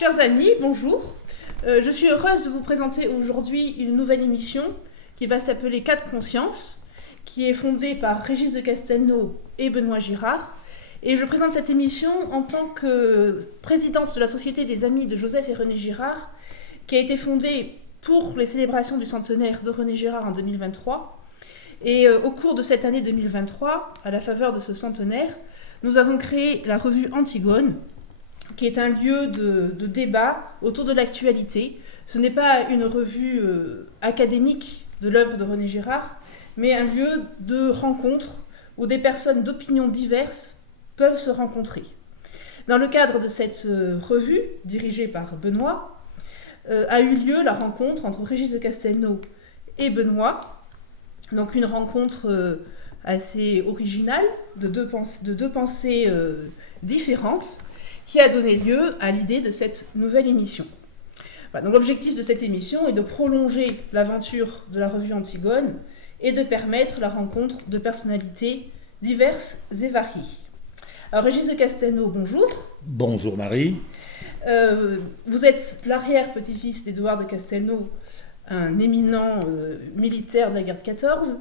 Chers amis, bonjour. Je suis heureuse de vous présenter aujourd'hui une nouvelle émission qui va s'appeler Cas de conscience, qui est fondée par Régis de Castelnau et Benoît Girard. Et je présente cette émission en tant que présidente de la Société des Amis de Joseph et René Girard, qui a été fondée pour les célébrations du centenaire de René Girard en 2023. Et au cours de cette année 2023, à la faveur de ce centenaire, nous avons créé la revue Antigone, qui est un lieu de débat autour de l'actualité. Ce n'est pas une revue académique de l'œuvre de René Girard, mais un lieu de rencontre où des personnes d'opinions diverses peuvent se rencontrer. Dans le cadre de cette revue, dirigée par Benoît, a eu lieu la rencontre entre Régis de Castelnau et Benoît, donc une rencontre assez originale de deux pensées différentes, qui a donné lieu à l'idée de cette nouvelle émission. Voilà, donc l'objectif de cette émission est de prolonger l'aventure de la revue Antigone et de permettre la rencontre de personnalités diverses et variées. Alors Régis de Castelnau, bonjour. Bonjour Marie. Vous êtes l'arrière-petit-fils d'Édouard de Castelnau, un éminent militaire de la guerre de 14,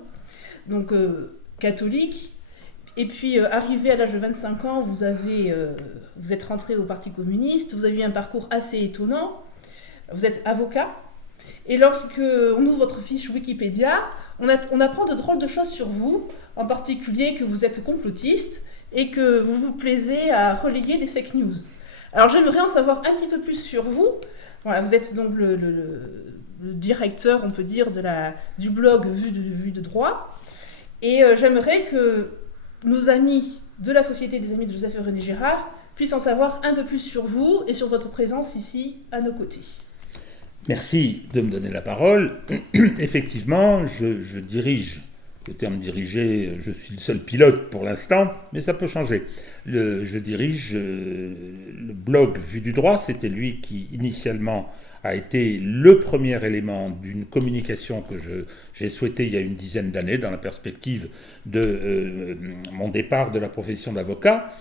donc catholique. Et puis, arrivé à l'âge de 25 ans, vous êtes rentré au Parti communiste, vous avez eu un parcours assez étonnant, vous êtes avocat, et lorsque on ouvre votre fiche Wikipédia, on apprend de drôles de choses sur vous, en particulier que vous êtes complotiste et que vous vous plaisez à relayer des fake news. Alors j'aimerais en savoir un petit peu plus sur vous. Voilà, vous êtes donc le directeur, on peut dire, du blog Vue de droit, et j'aimerais que nos amis de la Société des Amis de Joseph et René Girard puissent en savoir un peu plus sur vous et sur votre présence ici à nos côtés. Merci de me donner la parole. Effectivement, je dirige, le terme diriger, je suis le seul pilote pour l'instant, mais ça peut changer. Je dirige le blog Vue du droit, c'était lui qui initialement a été le premier élément d'une communication que j'ai souhaité il y a une dizaine d'années dans la perspective de mon départ de la profession d'avocat.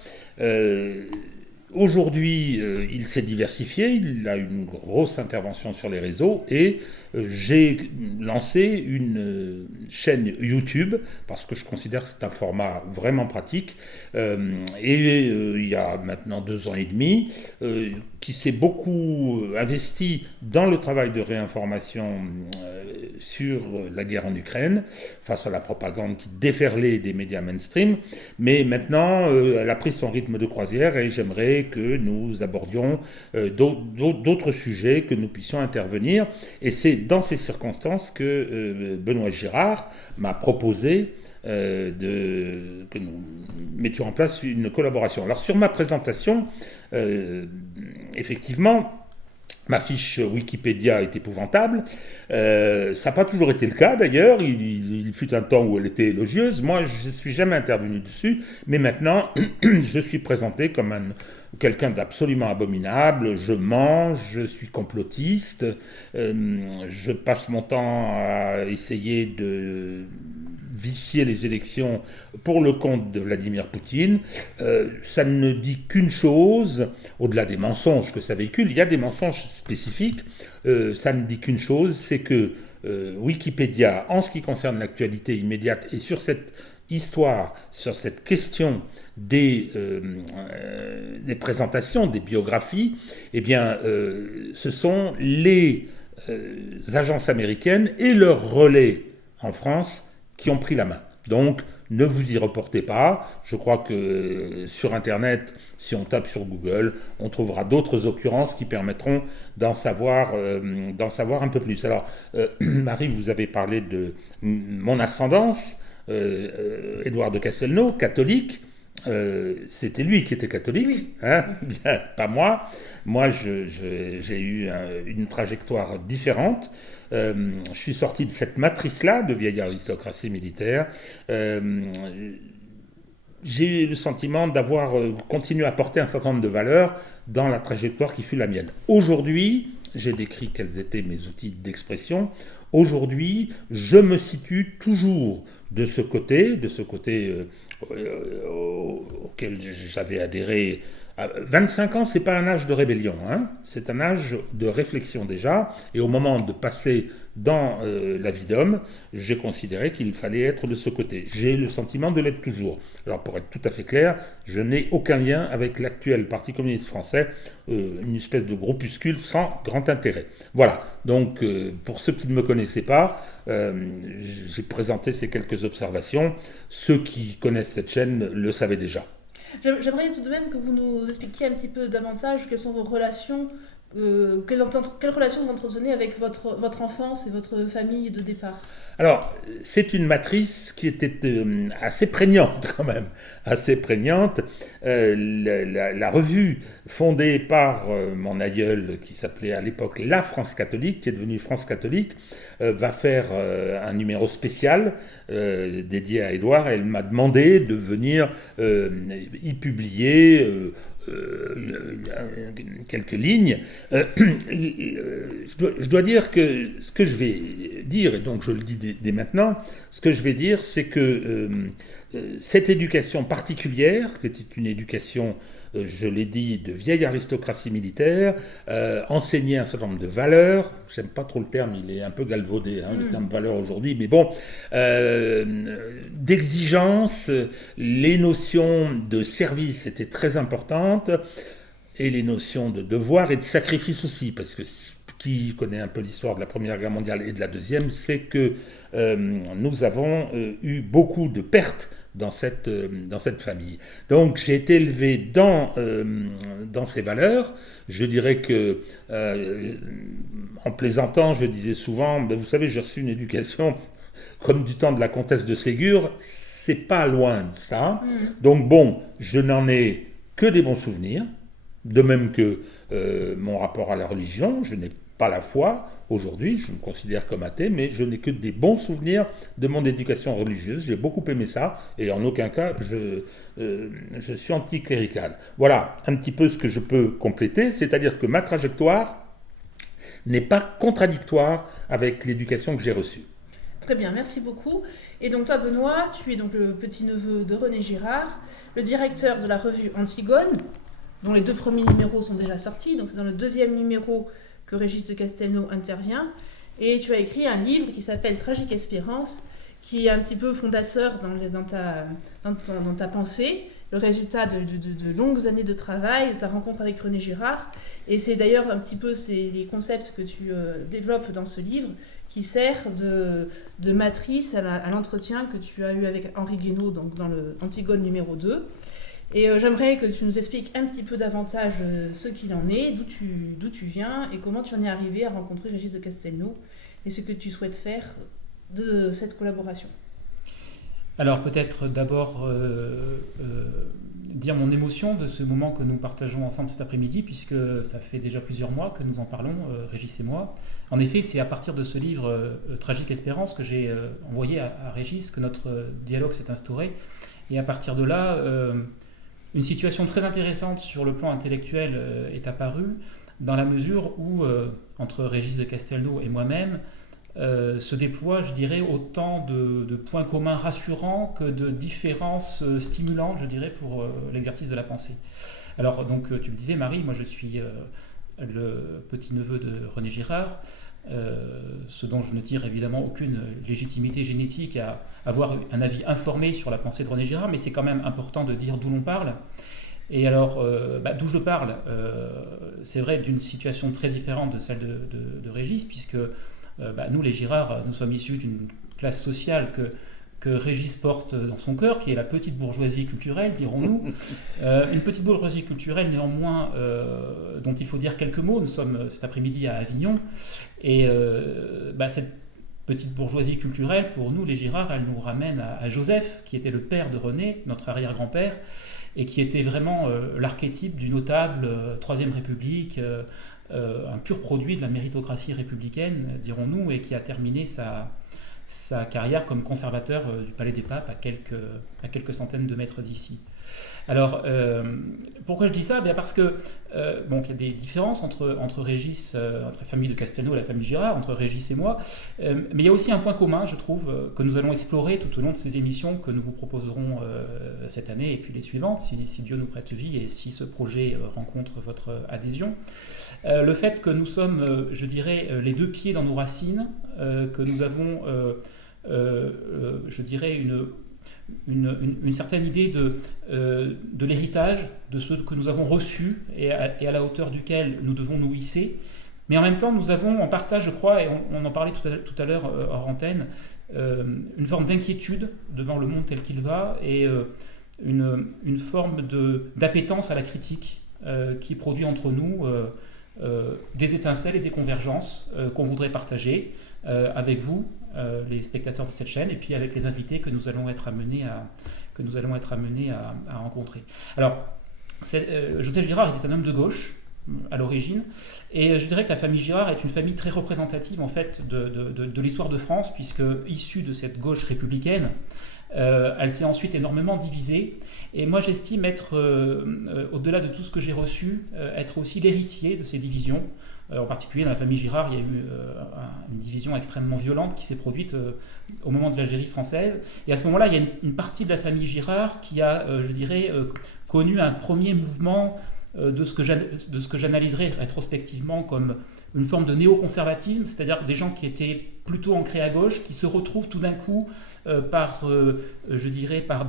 Aujourd'hui, il s'est diversifié, il a une grosse intervention sur les réseaux et j'ai lancé une chaîne YouTube parce que je considère que c'est un format vraiment pratique il y a maintenant 2 ans et demi qui s'est beaucoup investi dans le travail de réinformation sur la guerre en Ukraine face à la propagande qui déferlait des médias mainstream, mais maintenant elle a pris son rythme de croisière et j'aimerais que nous abordions d'autres sujets, que nous puissions intervenir, et c'est dans ces circonstances que Benoît Girard m'a proposé que nous mettions en place une collaboration. Alors sur ma présentation, effectivement, ma fiche Wikipédia est épouvantable. Ça n'a pas toujours été le cas d'ailleurs. Il fut un temps où elle était élogieuse. Moi, je ne suis jamais intervenu dessus. Mais maintenant, je suis présenté comme quelqu'un d'absolument abominable. Je mens, je suis complotiste. Je passe mon temps à essayer de vicier les élections pour le compte de Vladimir Poutine. Ça ne dit qu'une chose, au-delà des mensonges que ça véhicule, il y a des mensonges spécifiques, ça ne dit qu'une chose, c'est que Wikipédia, en ce qui concerne l'actualité immédiate et sur cette histoire, sur cette question des présentations, des biographies, eh bien, ce sont les agences américaines et leurs relais en France qui ont pris la main. Donc, ne vous y reportez pas. Je crois que sur Internet, si on tape sur Google, on trouvera d'autres occurrences qui permettront d'en savoir un peu plus. Alors, Marie, vous avez parlé de mon ascendance. Édouard de Castelnau, catholique. C'était lui qui était catholique, oui. Hein, bien, pas moi. Moi, j'ai eu une trajectoire différente. Je suis sorti de cette matrice-là de vieille aristocratie militaire. J'ai eu le sentiment d'avoir continué à porter un certain nombre de valeurs dans la trajectoire qui fut la mienne. Aujourd'hui, j'ai décrit quels étaient mes outils d'expression. Aujourd'hui, je me situe toujours de ce côté auquel j'avais adhéré 25 ans, c'est pas un âge de rébellion, hein. C'est un âge de réflexion déjà. Et au moment de passer dans la vie d'homme, j'ai considéré qu'il fallait être de ce côté. J'ai le sentiment de l'être toujours. Alors pour être tout à fait clair, je n'ai aucun lien avec l'actuel Parti communiste français, une espèce de groupuscule sans grand intérêt. Voilà, donc pour ceux qui ne me connaissaient pas, j'ai présenté ces quelques observations. Ceux qui connaissent cette chaîne le savaient déjà. J'aimerais tout de même que vous nous expliquiez un petit peu davantage quelles sont vos relations, quelles relations vous entretenez avec votre enfance et votre famille de départ. Alors, c'est une matrice qui était assez prégnante quand même, assez prégnante. La revue fondée par mon aïeul qui s'appelait à l'époque La France catholique, qui est devenue France catholique, va faire un numéro spécial dédié à Édouard. Elle m'a demandé de venir y publier quelques lignes. Je dois dire que ce que je vais dire, et donc je le dis dès maintenant, ce que je vais dire, c'est que cette éducation particulière, qui était une éducation, je l'ai dit, de vieille aristocratie militaire, enseignait un certain nombre de valeurs. J'aime pas trop le terme, il est un peu galvaudé, le terme valeur aujourd'hui, mais bon, d'exigence, les notions de service étaient très importantes, et les notions de devoir et de sacrifice aussi, parce que qui connaît un peu l'histoire de la Première Guerre mondiale et de la Deuxième, c'est que nous avons eu beaucoup de pertes dans cette famille. Donc j'ai été élevé dans ces valeurs. Je dirais que, en plaisantant, je disais souvent, vous savez, j'ai reçu une éducation comme du temps de la comtesse de Ségur, c'est pas loin de ça. Donc bon, je n'en ai que des bons souvenirs, de même que mon rapport à la religion. Je n'ai pas la foi aujourd'hui, je me considère comme athée, mais je n'ai que des bons souvenirs de mon éducation religieuse. J'ai beaucoup aimé ça, et en aucun cas je suis anticlérical. Voilà un petit peu ce que je peux compléter, c'est-à-dire que ma trajectoire n'est pas contradictoire avec l'éducation que j'ai reçue. Très bien, merci beaucoup. Et donc toi, Benoît, tu es donc le petit-neveu de René Girard, le directeur de la revue Antigone, dont les 2 premiers numéros sont déjà sortis. Donc c'est dans le 2e numéro que Régis de Castelnau intervient. Et tu as écrit un livre qui s'appelle Tragique Espérance, qui est un petit peu fondateur dans ta pensée, le résultat de longues années de travail, de ta rencontre avec René Girard. Et c'est d'ailleurs un petit peu les concepts que tu développes dans ce livre qui sert de matrice à l'entretien que tu as eu avec Henri Guénaud donc dans le Antigone numéro 2. Et j'aimerais que tu nous expliques un petit peu davantage ce qu'il en est, d'où tu viens et comment tu en es arrivé à rencontrer Régis de Castelnau et ce que tu souhaites faire de cette collaboration. Alors peut-être d'abord dire mon émotion de ce moment que nous partageons ensemble cet après-midi, puisque ça fait déjà plusieurs mois que nous en parlons, Régis et moi. En effet, c'est à partir de ce livre Tragique Espérance que j'ai envoyé à Régis que notre dialogue s'est instauré. Et à partir de là, une situation très intéressante sur le plan intellectuel est apparue, dans la mesure où, entre Régis de Castelnau et moi-même, se déploient, je dirais, autant de points communs rassurants que de différences stimulantes, je dirais, pour l'exercice de la pensée. Alors, donc, tu le disais, Marie, moi je suis le petit-neveu de René Girard, ce dont je ne tire évidemment aucune légitimité génétique à avoir un avis informé sur la pensée de René Girard, mais c'est quand même important de dire d'où l'on parle. Et alors, d'où je parle, c'est vrai d'une situation très différente de celle de Régis, puisque nous, les Girard, nous sommes issus d'une classe sociale que Régis porte dans son cœur, qui est la petite bourgeoisie culturelle, dirons-nous. Une petite bourgeoisie culturelle, néanmoins, dont il faut dire quelques mots. Nous sommes cet après-midi à Avignon. Et cette petite bourgeoisie culturelle, pour nous, les Girard, elle nous ramène à Joseph, qui était le père de René, notre arrière-grand-père, et qui était vraiment l'archétype du notable Troisième République, un pur produit de la méritocratie républicaine, dirons-nous, et qui a terminé sa carrière comme conservateur du Palais des Papes à quelques centaines de mètres d'ici. Alors, pourquoi je dis ça? Bien parce que bon, il y a des différences entre Régis, entre la famille de Castelnau et la famille Girard, entre Régis et moi, mais il y a aussi un point commun, je trouve, que nous allons explorer tout au long de ces émissions que nous vous proposerons cette année et puis les suivantes, si Dieu nous prête vie et si ce projet rencontre votre adhésion. Le fait que nous sommes, je dirais, les deux pieds dans nos racines, que nous avons, je dirais, une certaine idée de l'héritage, de ce que nous avons reçu et à la hauteur duquel nous devons nous hisser. Mais en même temps, nous avons en partage, je crois, et on en parlait tout à l'heure hors antenne, une forme d'inquiétude devant le monde tel qu'il va et une forme d'appétence à la critique qui produit entre nous des étincelles et des convergences qu'on voudrait partager avec vous, les spectateurs de cette chaîne, et puis avec les invités que nous allons être amenés à rencontrer. Alors, Joseph Girard était un homme de gauche à l'origine, et je dirais que la famille Girard est une famille très représentative en fait de l'histoire de France, puisque issue de cette gauche républicaine, elle s'est ensuite énormément divisée. Et moi, j'estime être, au-delà de tout ce que j'ai reçu, être aussi l'héritier de ces divisions. En particulier, dans la famille Girard, il y a eu une division extrêmement violente qui s'est produite au moment de l'Algérie française. Et à ce moment-là, il y a une partie de la famille Girard qui a, je dirais, connu un premier mouvement de ce que j'analyserais rétrospectivement comme une forme de néoconservatisme, c'est-à-dire des gens qui étaient plutôt ancrés à gauche, qui se retrouvent tout d'un coup par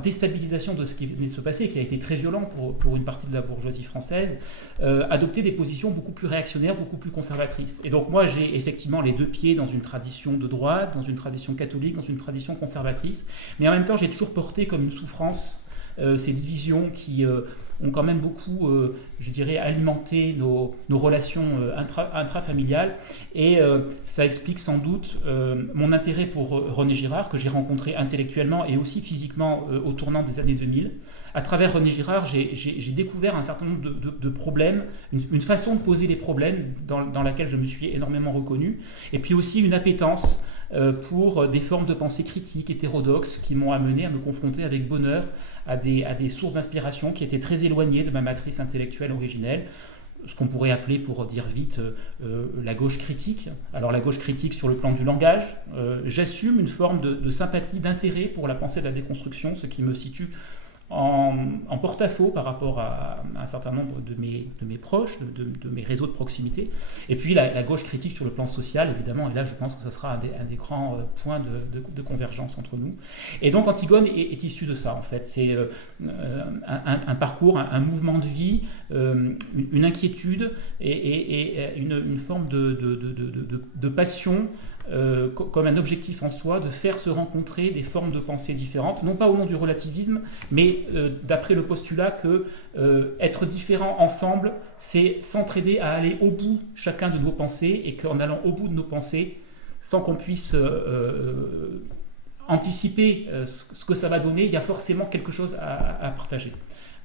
déstabilisation de ce qui venait de se passer, qui a été très violent pour une partie de la bourgeoisie française, adopter des positions beaucoup plus réactionnaires, beaucoup plus conservatrices. Et donc moi, j'ai effectivement les deux pieds dans une tradition de droite, dans une tradition catholique, dans une tradition conservatrice, mais en même temps, j'ai toujours porté comme une souffrance ces divisions qui ont quand même beaucoup, je dirais, alimenté nos relations intrafamiliales. Et ça explique sans doute mon intérêt pour René Girard, que j'ai rencontré intellectuellement et aussi physiquement au tournant des années 2000. À travers René Girard, j'ai découvert un certain nombre de problèmes, une façon de poser les problèmes dans laquelle je me suis énormément reconnu, et puis aussi une appétence pour des formes de pensée critique, hétérodoxes, qui m'ont amené à me confronter avec bonheur à des sources d'inspiration qui étaient très éloignées de ma matrice intellectuelle originelle, ce qu'on pourrait appeler, pour dire vite, la gauche critique. Alors la gauche critique sur le plan du langage, j'assume une forme de sympathie, d'intérêt pour la pensée de la déconstruction, ce qui me situe en porte-à-faux par rapport à un certain nombre de mes proches, de mes réseaux de proximité. Et puis la gauche critique sur le plan social, évidemment, et là je pense que ce sera un des grands points de convergence entre nous. Et donc Antigone est issue de ça, en fait. C'est un parcours, un mouvement de vie, une inquiétude et une forme de passion, comme un objectif en soi, de faire se rencontrer des formes de pensée différentes, non pas au nom du relativisme, mais d'après le postulat que être différents ensemble, c'est s'entraider à aller au bout chacun de nos pensées, et qu'en allant au bout de nos pensées, sans qu'on puisse anticiper ce que ça va donner, il y a forcément quelque chose à partager.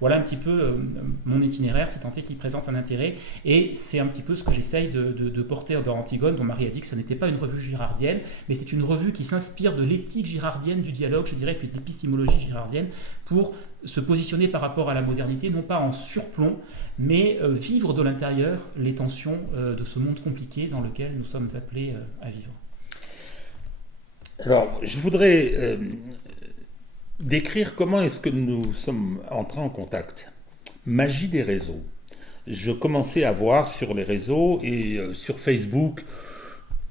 Voilà un petit peu mon itinéraire, si tant est qu'il présente un intérêt, et c'est un petit peu ce que j'essaye de porter dans Antigone, dont Marie a dit que ce n'était pas une revue girardienne, mais c'est une revue qui s'inspire de l'éthique girardienne du dialogue, je dirais, puis de l'épistémologie girardienne, pour se positionner par rapport à la modernité, non pas en surplomb, mais vivre de l'intérieur les tensions de ce monde compliqué dans lequel nous sommes appelés à vivre. Alors, je voudrais décrire comment est-ce que nous sommes entrés en contact. Magie des réseaux. Je commençais à voir sur les réseaux et sur Facebook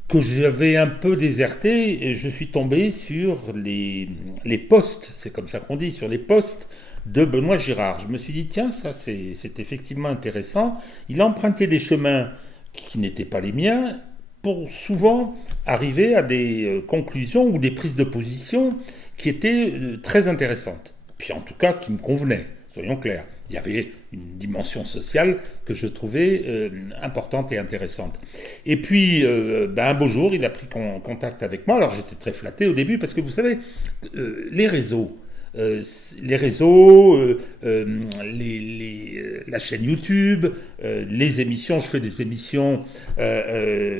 que j'avais un peu déserté, et je suis tombé sur les posts, c'est comme ça qu'on dit, sur les posts de Benoît Girard. Je me suis dit, tiens, ça c'est effectivement intéressant. Il a emprunté des chemins qui n'étaient pas les miens, pour souvent arriver à des conclusions ou des prises de position qui étaient très intéressantes. Puis en tout cas, qui me convenaient, soyons clairs. Il y avait une dimension sociale que je trouvais importante et intéressante. Et puis, un beau jour, il a pris contact avec moi. Alors j'étais très flatté au début, parce que vous savez, les réseaux, la chaîne YouTube, les émissions, je fais des émissions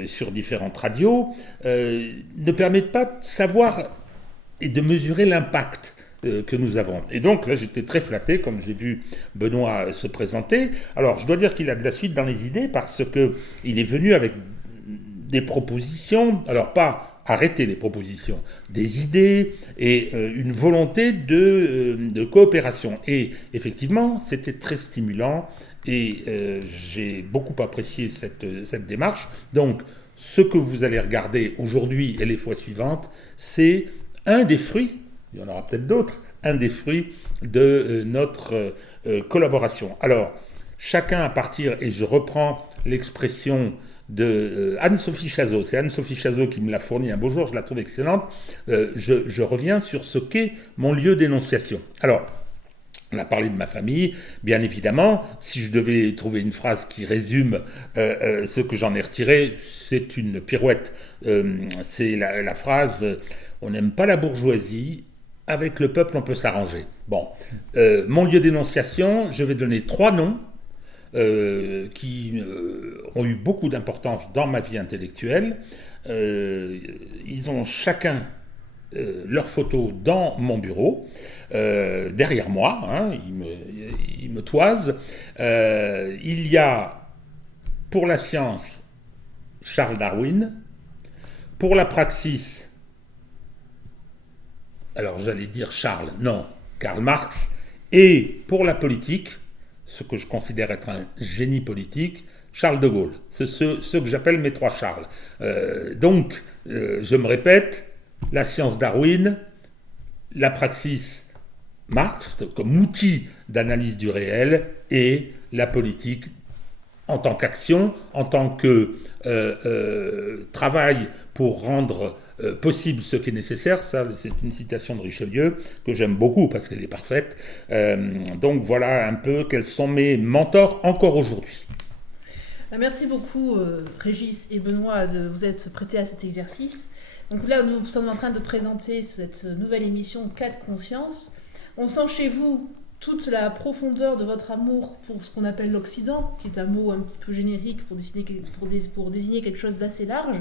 sur différentes radios, ne permettent pas de savoir et de mesurer l'impact que nous avons. Et donc là, j'étais très flatté quand j'ai vu Benoît se présenter. Alors, je dois dire qu'il a de la suite dans les idées parce qu'il est venu avec des propositions, alors pas arrêter les propositions, des idées et une volonté de coopération. Et effectivement, c'était très stimulant et j'ai beaucoup apprécié cette démarche. Donc, ce que vous allez regarder aujourd'hui et les fois suivantes, c'est un des fruits, il y en aura peut-être d'autres, un des fruits de notre collaboration. Alors, chacun à partir, et je reprends l'expression de Anne-Sophie Chazot, c'est Anne-Sophie Chazot qui me l'a fourni un beau jour, je la trouve excellente, je reviens sur ce qu'est mon lieu d'énonciation. Alors, on a parlé de ma famille, bien évidemment, si je devais trouver une phrase qui résume ce que j'en ai retiré, c'est une pirouette. C'est la phrase « On n'aime pas la bourgeoisie, avec le peuple on peut s'arranger ». Bon, mon lieu d'énonciation, je vais donner 3 noms qui ont eu beaucoup d'importance dans ma vie intellectuelle. Ils ont chacun leurs photos dans mon bureau, derrière moi, hein, ils me toisent. Il y a, pour la science, Charles Darwin, pour la praxis, alors j'allais dire Charles, non, Karl Marx, et pour la politique, ce que je considère être un génie politique, Charles de Gaulle. C'est ceux que j'appelle mes 3 Charles. Donc, je me répète, la science Darwin, la praxis Marx comme outil d'analyse du réel et la politique en tant qu'action, en tant que travail pour rendre possible ce qui est nécessaire. Ça, c'est une citation de Richelieu que j'aime beaucoup parce qu'elle est parfaite. Donc voilà un peu quels sont mes mentors encore aujourd'hui. Merci beaucoup Régis et Benoît de vous être prêtés à cet exercice. Donc là, nous sommes en train de présenter cette nouvelle émission Cas de conscience. On sent chez vous toute la profondeur de votre amour pour ce qu'on appelle l'Occident, qui est un mot un petit peu générique pour désigner quelque chose d'assez large,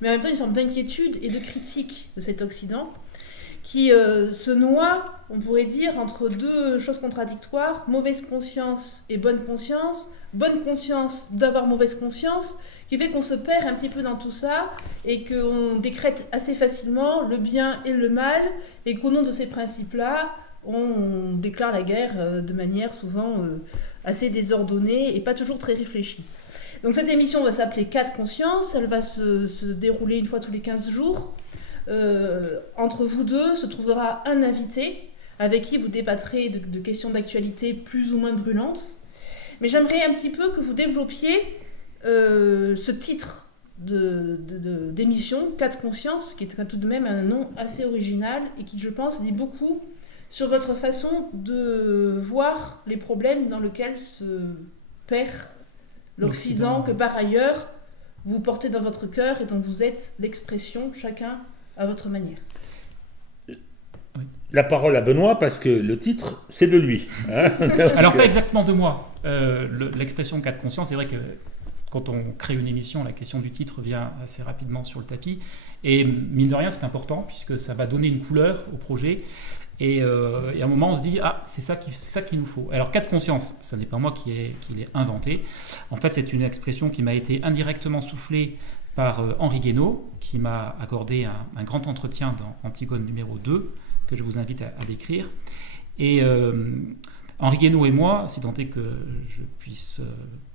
mais en même temps une forme d'inquiétude et de critique de cet Occident, qui se noie, on pourrait dire, entre 2 choses contradictoires, mauvaise conscience et bonne conscience d'avoir mauvaise conscience, qui fait qu'on se perd un petit peu dans tout ça et qu'on décrète assez facilement le bien et le mal, et qu'au nom de ces principes-là, on déclare la guerre de manière souvent assez désordonnée et pas toujours très réfléchie. Donc cette émission va s'appeler Cas de conscience, elle va se dérouler une fois tous les 15 jours. Entre vous deux se trouvera un invité avec qui vous débattrez de questions d'actualité plus ou moins brûlantes. Mais j'aimerais un petit peu que vous développiez ce titre d'émission, Cas de conscience, qui est tout de même un nom assez original et qui, je pense, dit beaucoup sur votre façon de voir les problèmes dans lesquels se perd l'Occident, que par ailleurs vous portez dans votre cœur et dont vous êtes l'expression, chacun à votre manière. La parole à Benoît, parce que le titre, c'est de lui. Hein. Alors, pas exactement de moi. L'expression cas de conscience, c'est vrai que quand on crée une émission, la question du titre vient assez rapidement sur le tapis. Et mine de rien, c'est important, puisque ça va donner une couleur au projet. Et à un moment, on se dit, ah, c'est ça qu'il nous faut. Alors, cas de conscience, ce n'est pas moi qui l'ai inventé. En fait, c'est une expression qui m'a été indirectement soufflée par Henri Guénaud, qui m'a accordé un grand entretien dans Antigone numéro 2, que je vous invite à décrire. Et Henri Guénaud et moi, si tant est que je puisse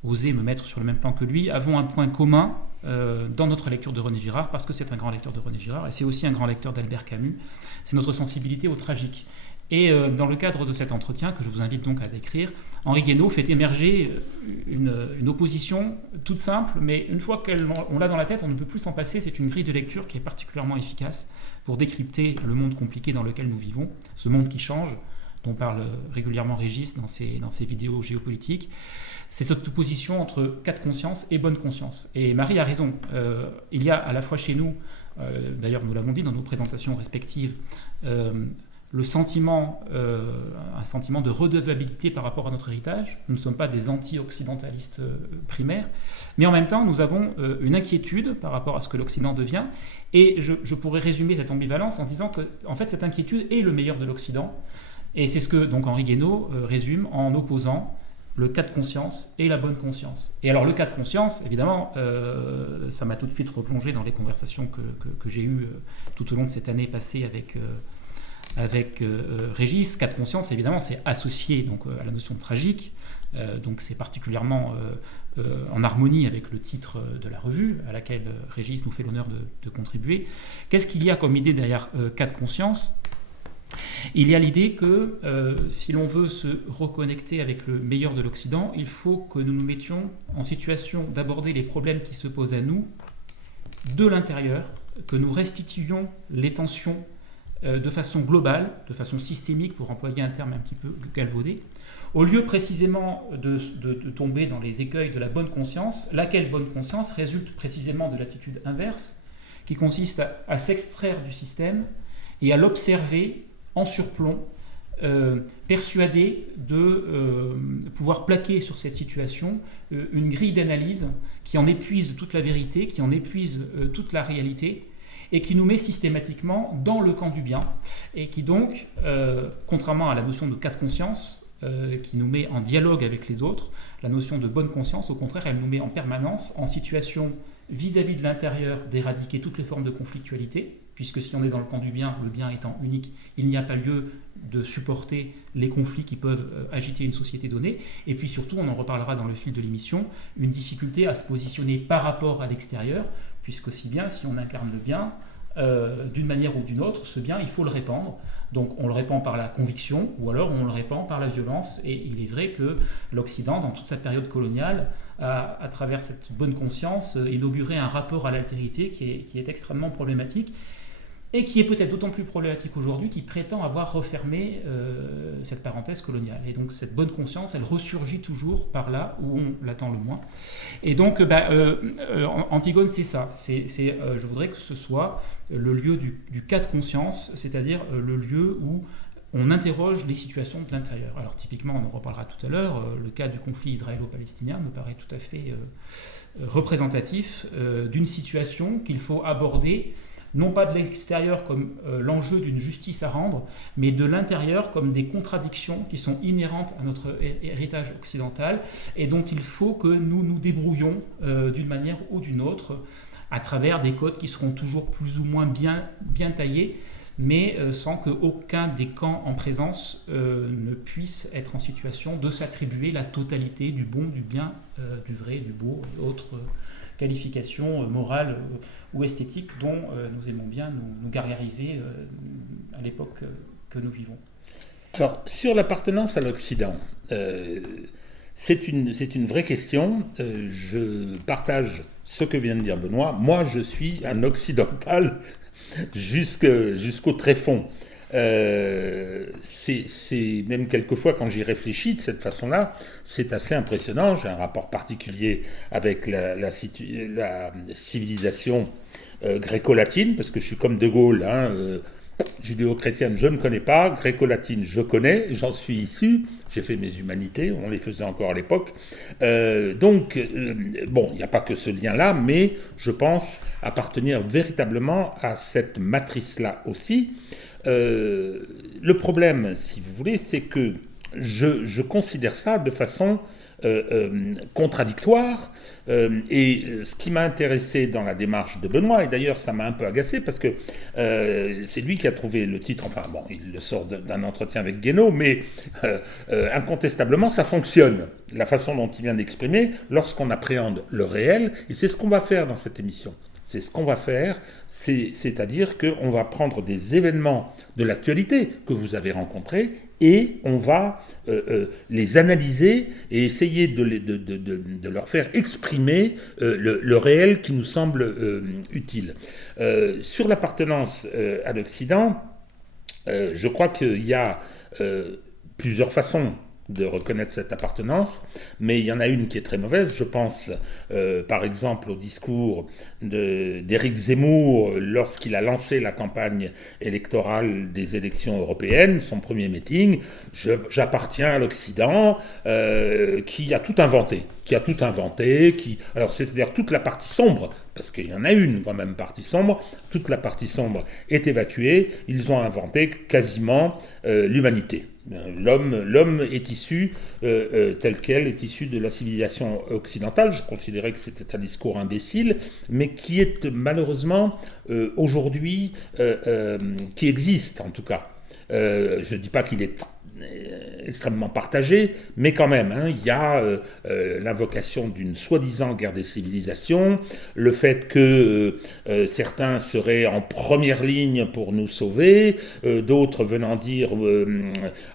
oser me mettre sur le même plan que lui, avons un point commun dans notre lecture de René Girard, parce que c'est un grand lecteur de René Girard, et c'est aussi un grand lecteur d'Albert Camus, c'est notre sensibilité au tragique. Et dans le cadre de cet entretien, que je vous invite donc à décrire, Henri Guénaud fait émerger une opposition toute simple, mais une fois qu'on l'a dans la tête, on ne peut plus s'en passer. C'est une grille de lecture qui est particulièrement efficace pour décrypter le monde compliqué dans lequel nous vivons, ce monde qui change, dont parle régulièrement Régis dans ses vidéos géopolitiques. C'est cette opposition entre cas de conscience et bonne conscience. Et Marie a raison. Il y a à la fois chez nous, d'ailleurs nous l'avons dit dans nos présentations respectives, un sentiment de redevabilité par rapport à notre héritage. Nous ne sommes pas des anti-occidentalistes primaires, mais en même temps, nous avons une inquiétude par rapport à ce que l'Occident devient. Et je pourrais résumer cette ambivalence en disant que, en fait, cette inquiétude est le meilleur de l'Occident. Et c'est ce que donc Henri Guénaud résume en opposant le cas de conscience et la bonne conscience. Et alors le cas de conscience, évidemment, ça m'a tout de suite replongé dans les conversations que j'ai eues tout au long de cette année passée avec Régis. Cas de conscience, évidemment, c'est associé donc, à la notion de tragique. Donc c'est particulièrement en harmonie avec le titre de la revue à laquelle Régis nous fait l'honneur de contribuer. Qu'est-ce qu'il y a comme idée derrière cas de conscience ? Il y a l'idée que si l'on veut se reconnecter avec le meilleur de l'Occident, il faut que nous nous mettions en situation d'aborder les problèmes qui se posent à nous de l'intérieur, que nous restituions les tensions de façon globale, de façon systémique, pour employer un terme un petit peu galvaudé, au lieu précisément de tomber dans les écueils de la bonne conscience, laquelle bonne conscience résulte précisément de l'attitude inverse, qui consiste à s'extraire du système et à l'observer en surplomb, persuadé de pouvoir plaquer sur cette situation une grille d'analyse qui en épuise toute la vérité, qui en épuise toute la réalité, et qui nous met systématiquement dans le camp du bien, et qui donc, contrairement à la notion de cas de conscience, qui nous met en dialogue avec les autres, la notion de bonne conscience, au contraire, elle nous met en permanence en situation vis-à-vis de l'intérieur d'éradiquer toutes les formes de conflictualité, puisque si on est dans le camp du bien, le bien étant unique, il n'y a pas lieu de supporter les conflits qui peuvent agiter une société donnée. Et puis surtout, on en reparlera dans le fil de l'émission, une difficulté à se positionner par rapport à l'extérieur, puisqu'aussi bien, si on incarne le bien, d'une manière ou d'une autre, ce bien, il faut le répandre. Donc on le répand par la conviction, ou alors on le répand par la violence. Et il est vrai que l'Occident, dans toute sa période coloniale, a, à travers cette bonne conscience, inauguré un rapport à l'altérité qui est extrêmement problématique, et qui est peut-être d'autant plus problématique aujourd'hui, qui prétend avoir refermé cette parenthèse coloniale. Et donc cette bonne conscience, elle ressurgit toujours par là où on l'attend le moins. Et donc Antigone, c'est ça. Je voudrais que ce soit le lieu du cas de conscience, c'est-à-dire le lieu où on interroge les situations de l'intérieur. Alors typiquement, on en reparlera tout à l'heure, le cas du conflit israélo-palestinien me paraît tout à fait représentatif d'une situation qu'il faut aborder non pas de l'extérieur comme l'enjeu d'une justice à rendre, mais de l'intérieur comme des contradictions qui sont inhérentes à notre héritage occidental et dont il faut que nous nous débrouillons d'une manière ou d'une autre à travers des codes qui seront toujours plus ou moins bien taillés, mais sans qu'aucun des camps en présence ne puisse être en situation de s'attribuer la totalité du bon, du bien, du vrai, du beau et autres qualifications morales ou esthétiques dont nous aimons bien nous gargariser à l'époque que nous vivons. Alors, sur l'appartenance à l'Occident, c'est une vraie question. Je partage ce que vient de dire Benoît. Moi, je suis un occidental jusqu'au tréfonds. C'est même quelquefois, quand j'y réfléchis de cette façon-là, c'est assez impressionnant. J'ai un rapport particulier avec la civilisation gréco-latine, parce que je suis comme De Gaulle, judéo-chrétienne je ne connais pas, gréco-latine je connais, j'en suis issu, j'ai fait mes humanités, on les faisait encore à l'époque. Donc, il n'y a pas que ce lien-là, mais je pense appartenir véritablement à cette matrice-là aussi. Le problème, si vous voulez, c'est que je considère ça de façon contradictoire. Et ce qui m'a intéressé dans la démarche de Benoît, et d'ailleurs ça m'a un peu agacé parce que c'est lui qui a trouvé le titre, enfin bon, il le sort d'un entretien avec Guénaud, mais incontestablement ça fonctionne, la façon dont il vient d'exprimer, lorsqu'on appréhende le réel, et c'est ce qu'on va faire dans cette émission. C'est ce qu'on va faire, c'est-à-dire qu'on va prendre des événements de l'actualité que vous avez rencontrés et on va les analyser et essayer de leur faire exprimer le réel qui nous semble utile. Sur l'appartenance à l'Occident, je crois qu'il y a plusieurs façons de reconnaître cette appartenance, mais il y en a une qui est très mauvaise. Je pense par exemple au discours d'Éric Zemmour lorsqu'il a lancé la campagne électorale des élections européennes, son premier meeting. J'appartiens à l'Occident, qui a tout inventé. Alors c'est-à-dire toute la partie sombre, parce qu'il y en a une quand même partie sombre, toute la partie sombre est évacuée, ils ont inventé quasiment l'humanité. L'homme est issu, tel quel, est issu de la civilisation occidentale. Je considérais que c'était un discours imbécile, mais qui est malheureusement aujourd'hui, qui existe en tout cas. Je ne dis pas qu'il est extrêmement partagé, mais quand même, il y a l'invocation d'une soi-disant guerre des civilisations, le fait que certains seraient en première ligne pour nous sauver, d'autres venant dire,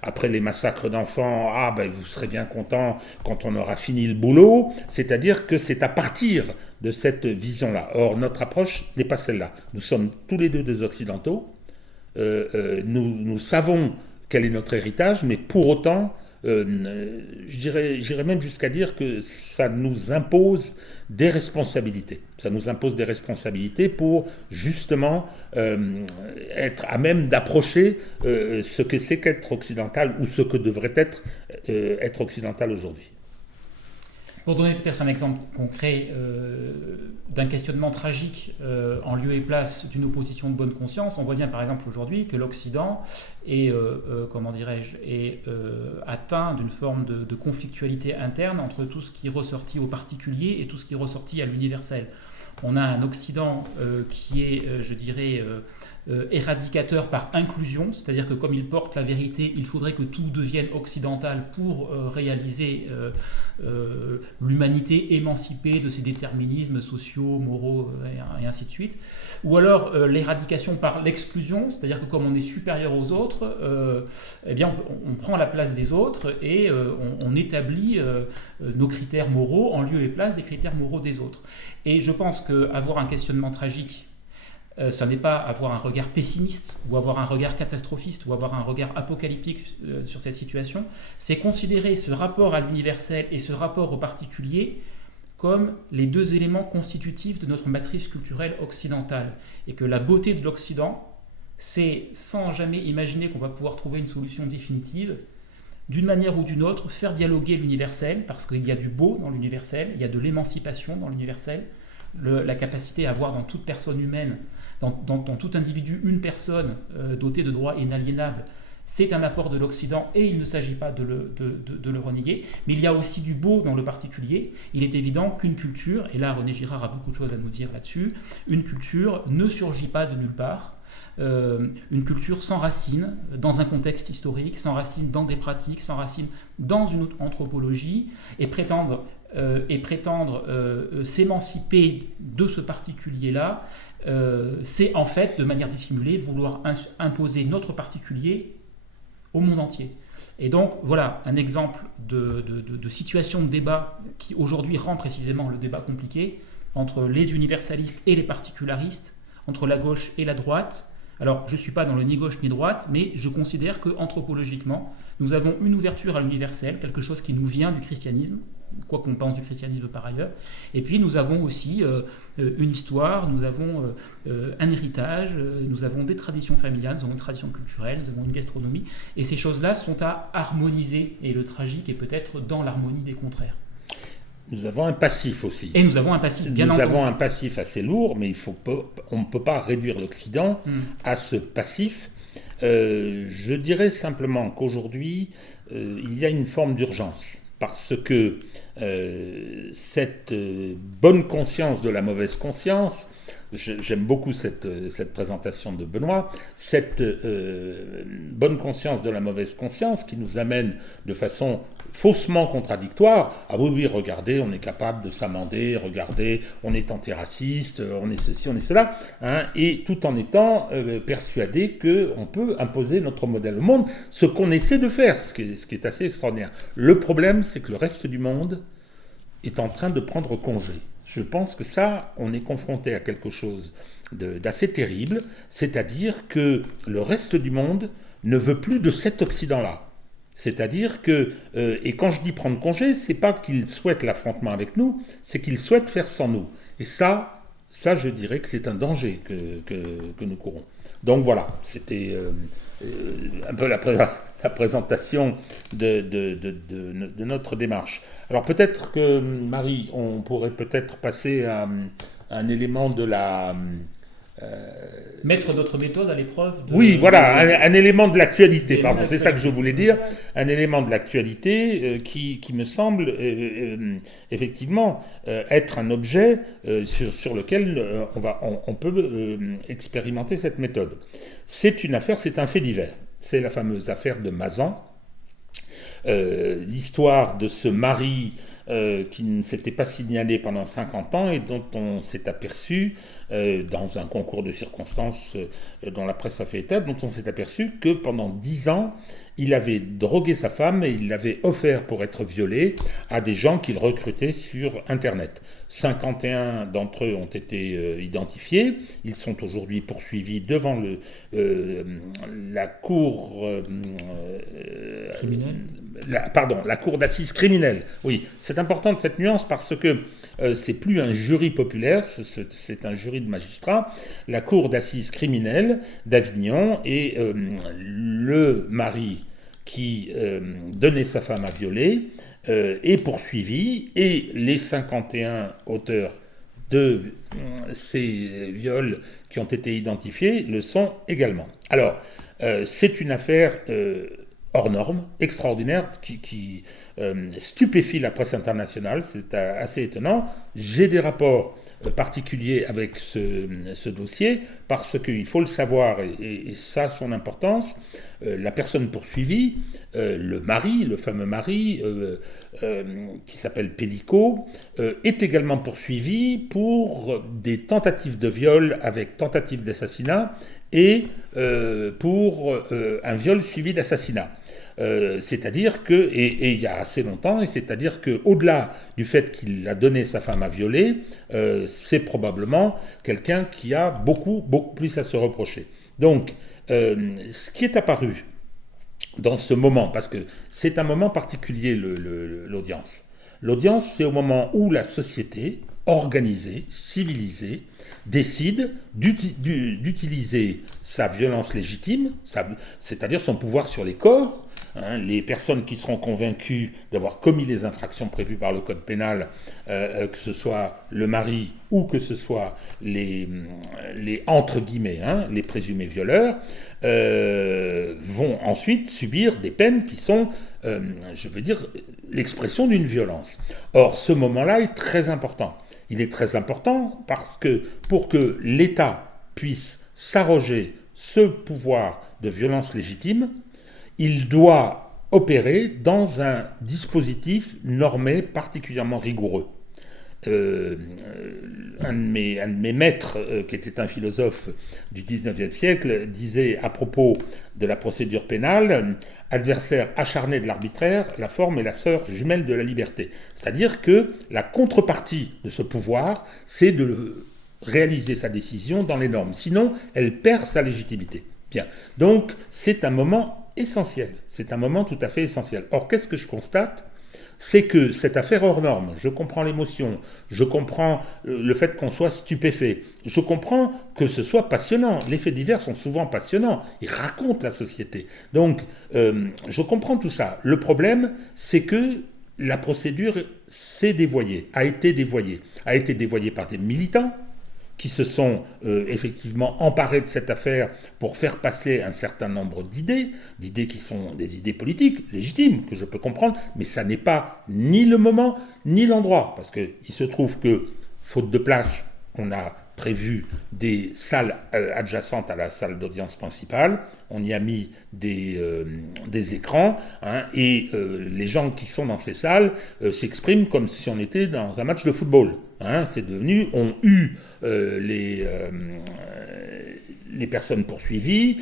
après les massacres d'enfants, vous serez bien contents quand on aura fini le boulot, c'est-à-dire que c'est à partir de cette vision-là. Or, notre approche n'est pas celle-là. Nous sommes tous les deux des Occidentaux, nous savons quel est notre héritage, mais pour autant, j'irais même jusqu'à dire que ça nous impose des responsabilités. Ça nous impose des responsabilités pour justement être à même d'approcher ce que c'est qu'être occidental ou ce que devrait être occidental aujourd'hui. Pour donner peut-être un exemple concret d'un questionnement tragique en lieu et place d'une opposition de bonne conscience, on voit bien par exemple aujourd'hui que l'Occident est, atteint d'une forme de conflictualité interne entre tout ce qui est ressorti au particulier et tout ce qui est ressorti à l'universel. On a un Occident qui est, éradicateur par inclusion, c'est-à-dire que comme il porte la vérité, il faudrait que tout devienne occidental pour réaliser l'humanité émancipée de ses déterminismes sociaux, moraux et ainsi de suite. Ou alors l'éradication par l'exclusion, c'est-à-dire que comme on est supérieur aux autres, on prend la place des autres et on établit nos critères moraux en lieu et place des critères moraux des autres. Et je pense qu'avoir un questionnement tragique, ça n'est pas avoir un regard pessimiste ou avoir un regard catastrophiste ou avoir un regard apocalyptique sur cette situation, c'est considérer ce rapport à l'universel et ce rapport au particulier comme les deux éléments constitutifs de notre matrice culturelle occidentale. Et que la beauté de l'Occident, c'est, sans jamais imaginer qu'on va pouvoir trouver une solution définitive, d'une manière ou d'une autre, faire dialoguer l'universel, parce qu'il y a du beau dans l'universel, il y a de l'émancipation dans l'universel, la capacité à avoir dans toute personne humaine, dans tout individu, une personne dotée de droits inaliénables, c'est un apport de l'Occident et il ne s'agit pas de le renier. Mais il y a aussi du beau dans le particulier. Il est évident qu'une culture, et là René Girard a beaucoup de choses à nous dire là-dessus, une culture ne surgit pas de nulle part. Une culture sans racines dans un contexte historique, sans racines dans des pratiques, sans racines dans une anthropologie, et prétendre s'émanciper de ce particulier-là, c'est en fait, de manière dissimulée, vouloir imposer notre particulier au monde entier. Et donc, voilà un exemple de situation de débat qui aujourd'hui rend précisément le débat compliqué entre les universalistes et les particularistes, entre la gauche et la droite. Alors, je ne suis pas dans le ni gauche ni droite, mais je considère qu'anthropologiquement, nous avons une ouverture à l'universel, quelque chose qui nous vient du christianisme, quoi qu'on pense du christianisme par ailleurs. Et puis, nous avons aussi une histoire, nous avons un héritage, nous avons des traditions familiales, nous avons des traditions culturelles, nous avons une gastronomie. Et ces choses-là sont à harmoniser. Et le tragique est peut-être dans l'harmonie des contraires. Nous avons un passif aussi. Et nous avons un passif, bien entendu. Nous avons un passif assez lourd, mais on ne peut pas réduire l'Occident à ce passif. Je dirais simplement qu'aujourd'hui, il y a une forme d'urgence, parce que cette bonne conscience de la mauvaise conscience, j'aime beaucoup cette présentation de Benoît, cette bonne conscience de la mauvaise conscience qui nous amène de façon faussement contradictoire. Ah oui, regardez, on est capable de s'amender, regardez, on est antiraciste, on est ceci, on est cela, et tout en étant persuadé qu'on peut imposer notre modèle au monde, ce qu'on essaie de faire, ce qui est assez extraordinaire. Le problème, c'est que le reste du monde est en train de prendre congé. Je pense que ça, on est confronté à quelque chose d'assez terrible, c'est-à-dire que le reste du monde ne veut plus de cet Occident-là. C'est-à-dire que, et quand je dis prendre congé, c'est pas qu'il souhaite l'affrontement avec nous, c'est qu'il souhaite faire sans nous. Et ça je dirais que c'est un danger que nous courons. Donc voilà, c'était un peu la présentation de notre démarche. Alors peut-être que, Marie, on pourrait peut-être passer à un élément de la... Mettre notre méthode à l'épreuve de... Oui, voilà, un élément de l'actualité, Élément pardon, c'est ça que je voulais dire, un élément de l'actualité qui me semble effectivement être un objet sur lequel on peut expérimenter cette méthode. C'est une affaire, c'est un fait divers. C'est la fameuse affaire de Mazan, l'histoire de ce mari qui ne s'était pas signalé pendant 50 ans et dont on s'est aperçu, dans un concours de circonstances dont la presse a fait état, dont on s'est aperçu que pendant 10 ans, il avait drogué sa femme et il l'avait offert pour être violée à des gens qu'il recrutait sur Internet. 51 d'entre eux ont été identifiés. Ils sont aujourd'hui poursuivis devant la cour... criminelle. La cour d'assises criminelle. Oui, c'est important de cette nuance parce que c'est plus un jury populaire, c'est un jury de magistrats. La cour d'assises criminelle d'Avignon et le mari qui donnait sa femme à violer est poursuivi et les 51 auteurs de ces viols qui ont été identifiés le sont également. Alors, c'est une affaire hors norme, extraordinaire, qui stupéfie la presse internationale, c'est assez étonnant. J'ai des rapports particuliers avec ce dossier, parce qu'il faut le savoir, et ça a son importance, la personne poursuivie, le mari, le fameux mari, qui s'appelle Pellico, est également poursuivi pour des tentatives de viol avec tentative d'assassinat et pour un viol suivi d'assassinat. C'est-à-dire que, et il y a assez longtemps, et c'est-à-dire qu'au-delà du fait qu'il a donné sa femme à violer, c'est probablement quelqu'un qui a beaucoup plus à se reprocher. Donc, ce qui est apparu dans ce moment, parce que c'est un moment particulier, l'audience. L'audience, c'est au moment où la société, organisée, civilisée, décide d'utiliser sa violence légitime, c'est-à-dire son pouvoir sur les corps. Les personnes qui seront convaincues d'avoir commis les infractions prévues par le code pénal, que ce soit le mari ou que ce soit les entre guillemets, les présumés violeurs, vont ensuite subir des peines qui sont, je veux dire, l'expression d'une violence. Or, ce moment-là est très important. Il est très important parce que pour que l'État puisse s'arroger ce pouvoir de violence légitime, il doit opérer dans un dispositif normé particulièrement rigoureux. Un de mes maîtres, qui était un philosophe du 19e siècle, disait à propos de la procédure pénale, adversaire acharné de l'arbitraire, la forme est la sœur jumelle de la liberté. C'est-à-dire que la contrepartie de ce pouvoir, c'est de réaliser sa décision dans les normes. Sinon, elle perd sa légitimité. Bien. Donc, c'est un moment essentiel. C'est un moment tout à fait essentiel. Or, qu'est-ce que je constate ? C'est que cette affaire hors norme, je comprends l'émotion, je comprends le fait qu'on soit stupéfait, je comprends que ce soit passionnant. Les faits divers sont souvent passionnants, ils racontent la société. Donc, je comprends tout ça. Le problème, c'est que la procédure s'est dévoyée, a été dévoyée par des militants, qui se sont effectivement emparés de cette affaire pour faire passer un certain nombre d'idées qui sont des idées politiques, légitimes, que je peux comprendre, mais ça n'est pas ni le moment, ni l'endroit, parce qu'il se trouve que, faute de place, on a prévu des salles adjacentes à la salle d'audience principale, on y a mis des écrans, et les gens qui sont dans ces salles s'expriment comme si on était dans un match de football. C'est devenu, ont eu les personnes poursuivies,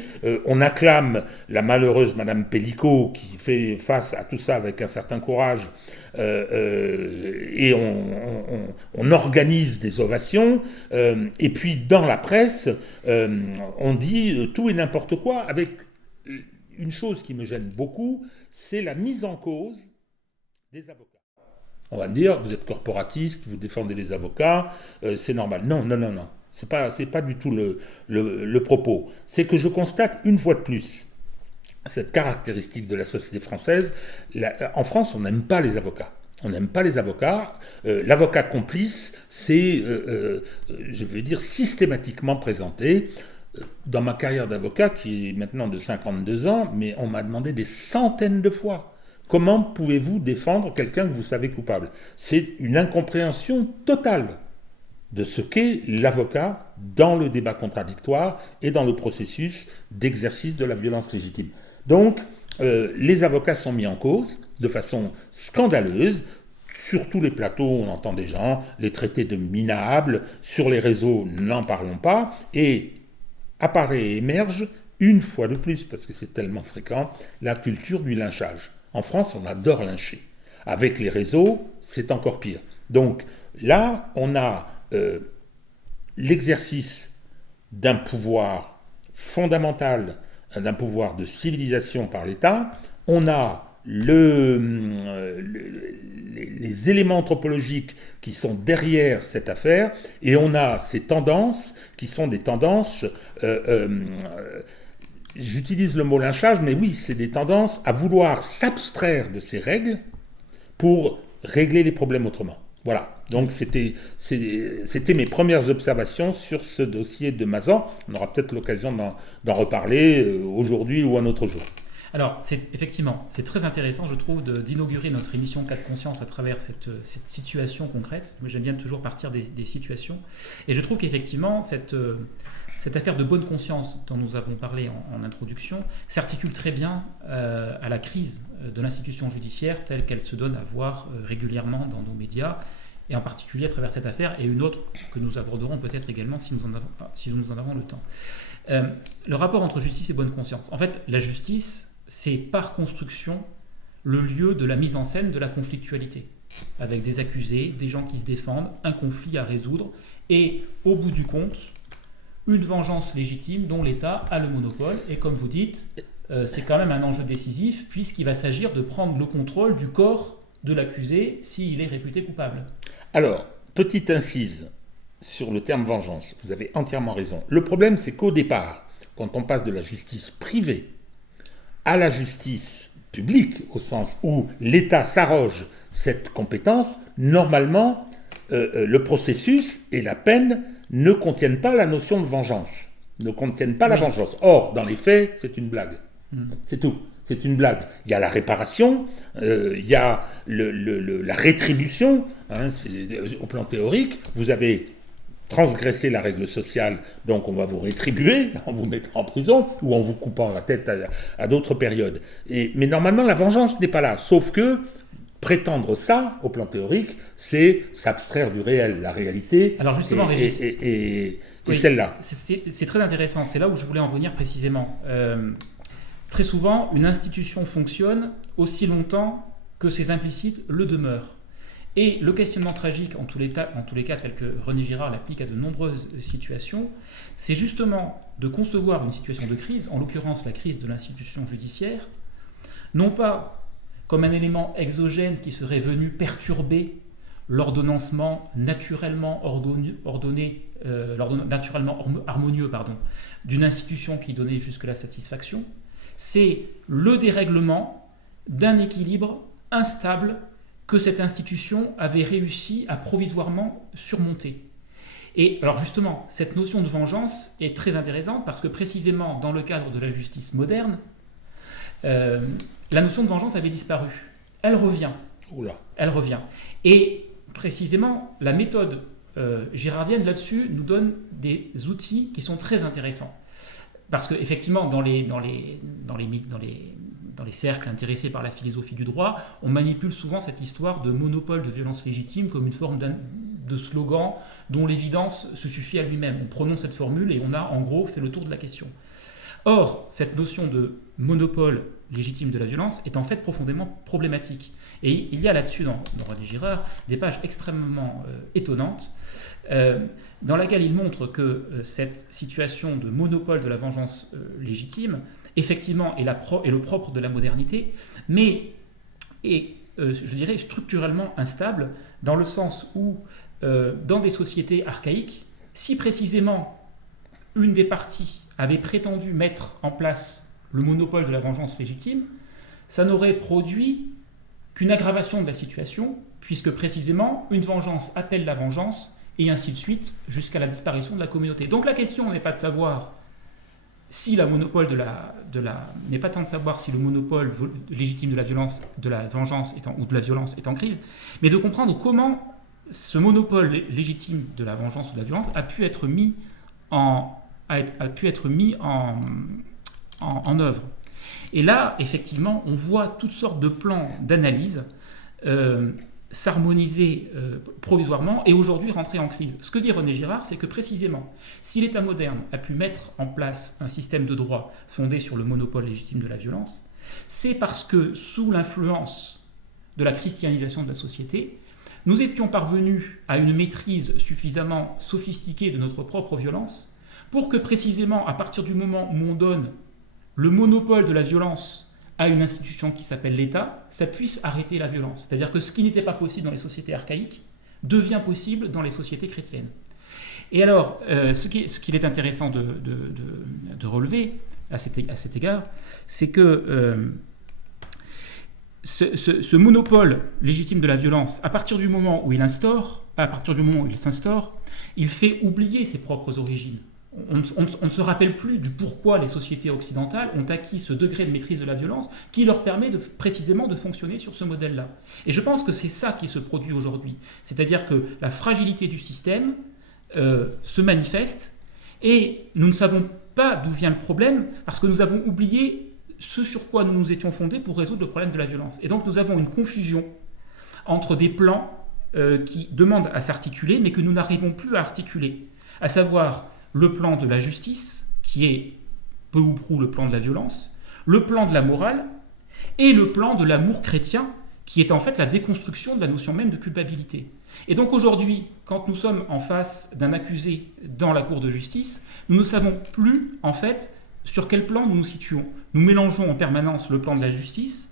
on acclame la malheureuse Madame Pellico qui fait face à tout ça avec un certain courage, et on organise des ovations, et puis dans la presse, on dit tout et n'importe quoi avec une chose qui me gêne beaucoup, c'est la mise en cause des avocats. On va me dire, vous êtes corporatiste, vous défendez les avocats, c'est normal. Non. C'est pas du tout le propos. C'est que je constate une fois de plus cette caractéristique de la société française. En France, on n'aime pas les avocats. On n'aime pas les avocats. L'avocat complice, c'est, je veux dire, systématiquement présenté. Dans ma carrière d'avocat, qui est maintenant de 52 ans, mais on m'a demandé des centaines de fois. Comment pouvez-vous défendre quelqu'un que vous savez coupable ? C'est une incompréhension totale de ce qu'est l'avocat dans le débat contradictoire et dans le processus d'exercice de la violence légitime. Donc, les avocats sont mis en cause de façon scandaleuse. Sur tous les plateaux, on entend des gens les traiter de minables. Sur les réseaux, n'en parlons pas. Et apparaît et émerge, une fois de plus, parce que c'est tellement fréquent, la culture du lynchage. En France, on adore lyncher. Avec les réseaux, c'est encore pire. Donc là, on a l'exercice d'un pouvoir fondamental, d'un pouvoir de civilisation par l'État. On a les éléments anthropologiques qui sont derrière cette affaire, et on a ces tendances qui sont des tendances... j'utilise le mot lynchage, mais oui, c'est des tendances à vouloir s'abstraire de ces règles pour régler les problèmes autrement. Voilà, donc c'était mes premières observations sur ce dossier de Mazan. On aura peut-être l'occasion d'en reparler aujourd'hui ou un autre jour. Alors, effectivement, c'est très intéressant, je trouve, d'inaugurer notre émission Cas de conscience à travers cette situation concrète. Moi, j'aime bien toujours partir des situations. Et je trouve qu'effectivement, cette affaire de bonne conscience dont nous avons parlé en introduction s'articule très bien à la crise de l'institution judiciaire telle qu'elle se donne à voir régulièrement dans nos médias, et en particulier à travers cette affaire et une autre que nous aborderons peut-être également si nous en avons le temps. Le rapport entre justice et bonne conscience. En fait, la justice, c'est par construction le lieu de la mise en scène de la conflictualité, avec des accusés, des gens qui se défendent, un conflit à résoudre, et au bout du compte, une vengeance légitime dont l'État a le monopole. Et comme vous dites, c'est quand même un enjeu décisif, puisqu'il va s'agir de prendre le contrôle du corps de l'accusé s'il est réputé coupable. Alors, petite incise sur le terme vengeance, vous avez entièrement raison. Le problème, c'est qu'au départ, quand on passe de la justice privée à la justice publique, au sens où l'État s'arroge cette compétence, normalement, le processus et la peine ne contiennent pas la notion de vengeance, ne contiennent pas la vengeance. Or, dans les faits, c'est une blague. C'est tout. C'est une blague. Il y a la réparation, il y a la rétribution. Au plan théorique, vous avez transgressé la règle sociale, donc on va vous rétribuer en vous mettant en prison ou en vous coupant la tête à d'autres périodes. Mais normalement, la vengeance n'est pas là. Sauf que prétendre ça, au plan théorique, c'est s'abstraire du réel. La réalité alors justement, Régis, est celle-là. C'est très intéressant. C'est là où je voulais en venir précisément. Très souvent, une institution fonctionne aussi longtemps que ses implicites le demeurent. Et le questionnement tragique, en tous les cas tel que René Girard l'applique à de nombreuses situations, c'est justement de concevoir une situation de crise, en l'occurrence la crise de l'institution judiciaire, non pas comme un élément exogène qui serait venu perturber l'ordonnancement naturellement harmonieux d'une institution qui donnait jusque-là satisfaction, c'est le dérèglement d'un équilibre instable que cette institution avait réussi à provisoirement surmonter. Et alors justement, cette notion de vengeance est très intéressante parce que précisément dans le cadre de la justice moderne, la notion de vengeance avait disparu. Elle revient. Oula. Elle revient. Et précisément, la méthode girardienne là-dessus nous donne des outils qui sont très intéressants. Parce qu'effectivement, dans les cercles intéressés par la philosophie du droit, on manipule souvent cette histoire de monopole de violence légitime comme une forme de slogan dont l'évidence se suffit à lui-même. On prononce cette formule et on a en gros fait le tour de la question. Or, cette notion de monopole légitime de la violence est en fait profondément problématique. Et il y a là-dessus, dans René Girard, des pages extrêmement étonnantes, dans laquelle il montre que cette situation de monopole de la vengeance légitime, effectivement, est le propre de la modernité, mais est, je dirais, structurellement instable, dans le sens où, dans des sociétés archaïques, si précisément une des parties avait prétendu mettre en place le monopole de la vengeance légitime, ça n'aurait produit qu'une aggravation de la situation, puisque précisément une vengeance appelle la vengeance, et ainsi de suite, jusqu'à la disparition de la communauté. Donc la question n'est pas de savoir si la monopole n'est pas tant de savoir si le monopole légitime de la violence, de la vengeance ou de la violence est en crise, mais de comprendre comment ce monopole légitime de la vengeance ou de la violence a pu être mis en œuvre. Et là, effectivement, on voit toutes sortes de plans d'analyse s'harmoniser provisoirement et aujourd'hui rentrer en crise. Ce que dit René Girard, c'est que précisément, si l'État moderne a pu mettre en place un système de droit fondé sur le monopole légitime de la violence, c'est parce que, sous l'influence de la christianisation de la société, nous étions parvenus à une maîtrise suffisamment sophistiquée de notre propre violence pour que précisément, à partir du moment où on donne le monopole de la violence à une institution qui s'appelle l'État, ça puisse arrêter la violence. C'est-à-dire que ce qui n'était pas possible dans les sociétés archaïques devient possible dans les sociétés chrétiennes. Et alors, ce qu'il est intéressant de relever à cet égard, c'est que ce monopole légitime de la violence, à partir du moment où il s'instaure, il fait oublier ses propres origines. On ne se rappelle plus du pourquoi les sociétés occidentales ont acquis ce degré de maîtrise de la violence qui leur permet précisément de fonctionner sur ce modèle-là. Et je pense que c'est ça qui se produit aujourd'hui. C'est-à-dire que la fragilité du système se manifeste et nous ne savons pas d'où vient le problème parce que nous avons oublié ce sur quoi nous nous étions fondés pour résoudre le problème de la violence. Et donc nous avons une confusion entre des plans qui demandent à s'articuler mais que nous n'arrivons plus à articuler, à savoir le plan de la justice, qui est peu ou prou le plan de la violence, le plan de la morale, et le plan de l'amour chrétien, qui est en fait la déconstruction de la notion même de culpabilité. Et donc aujourd'hui, quand nous sommes en face d'un accusé dans la cour de justice, nous ne savons plus, en fait, sur quel plan nous nous situons. Nous mélangeons en permanence le plan de la justice,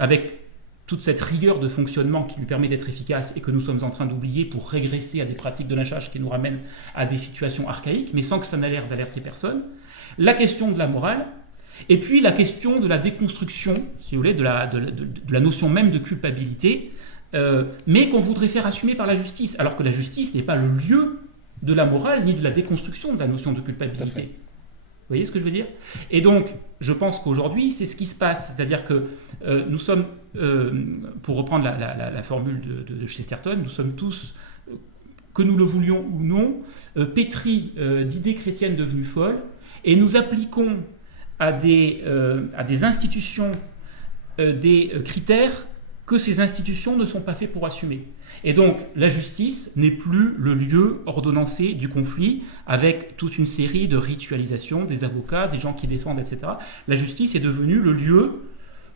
avec toute cette rigueur de fonctionnement qui lui permet d'être efficace et que nous sommes en train d'oublier pour régresser à des pratiques de lynchage qui nous ramènent à des situations archaïques, mais sans que ça n'ait l'air d'alerter personne, la question de la morale, et puis la question de la déconstruction, si vous voulez, de la notion même de culpabilité, mais qu'on voudrait faire assumer par la justice, alors que la justice n'est pas le lieu de la morale ni de la déconstruction de la notion de culpabilité. Vous voyez ce que je veux dire ? Et donc, je pense qu'aujourd'hui, c'est ce qui se passe. C'est-à-dire que nous sommes, pour reprendre la formule de Chesterton, nous sommes tous, que nous le voulions ou non, pétris d'idées chrétiennes devenues folles, et nous appliquons à des institutions des critères que ces institutions ne sont pas faites pour assumer. Et donc, la justice n'est plus le lieu ordonnancé du conflit avec toute une série de ritualisations, des avocats, des gens qui défendent, etc. La justice est devenue le lieu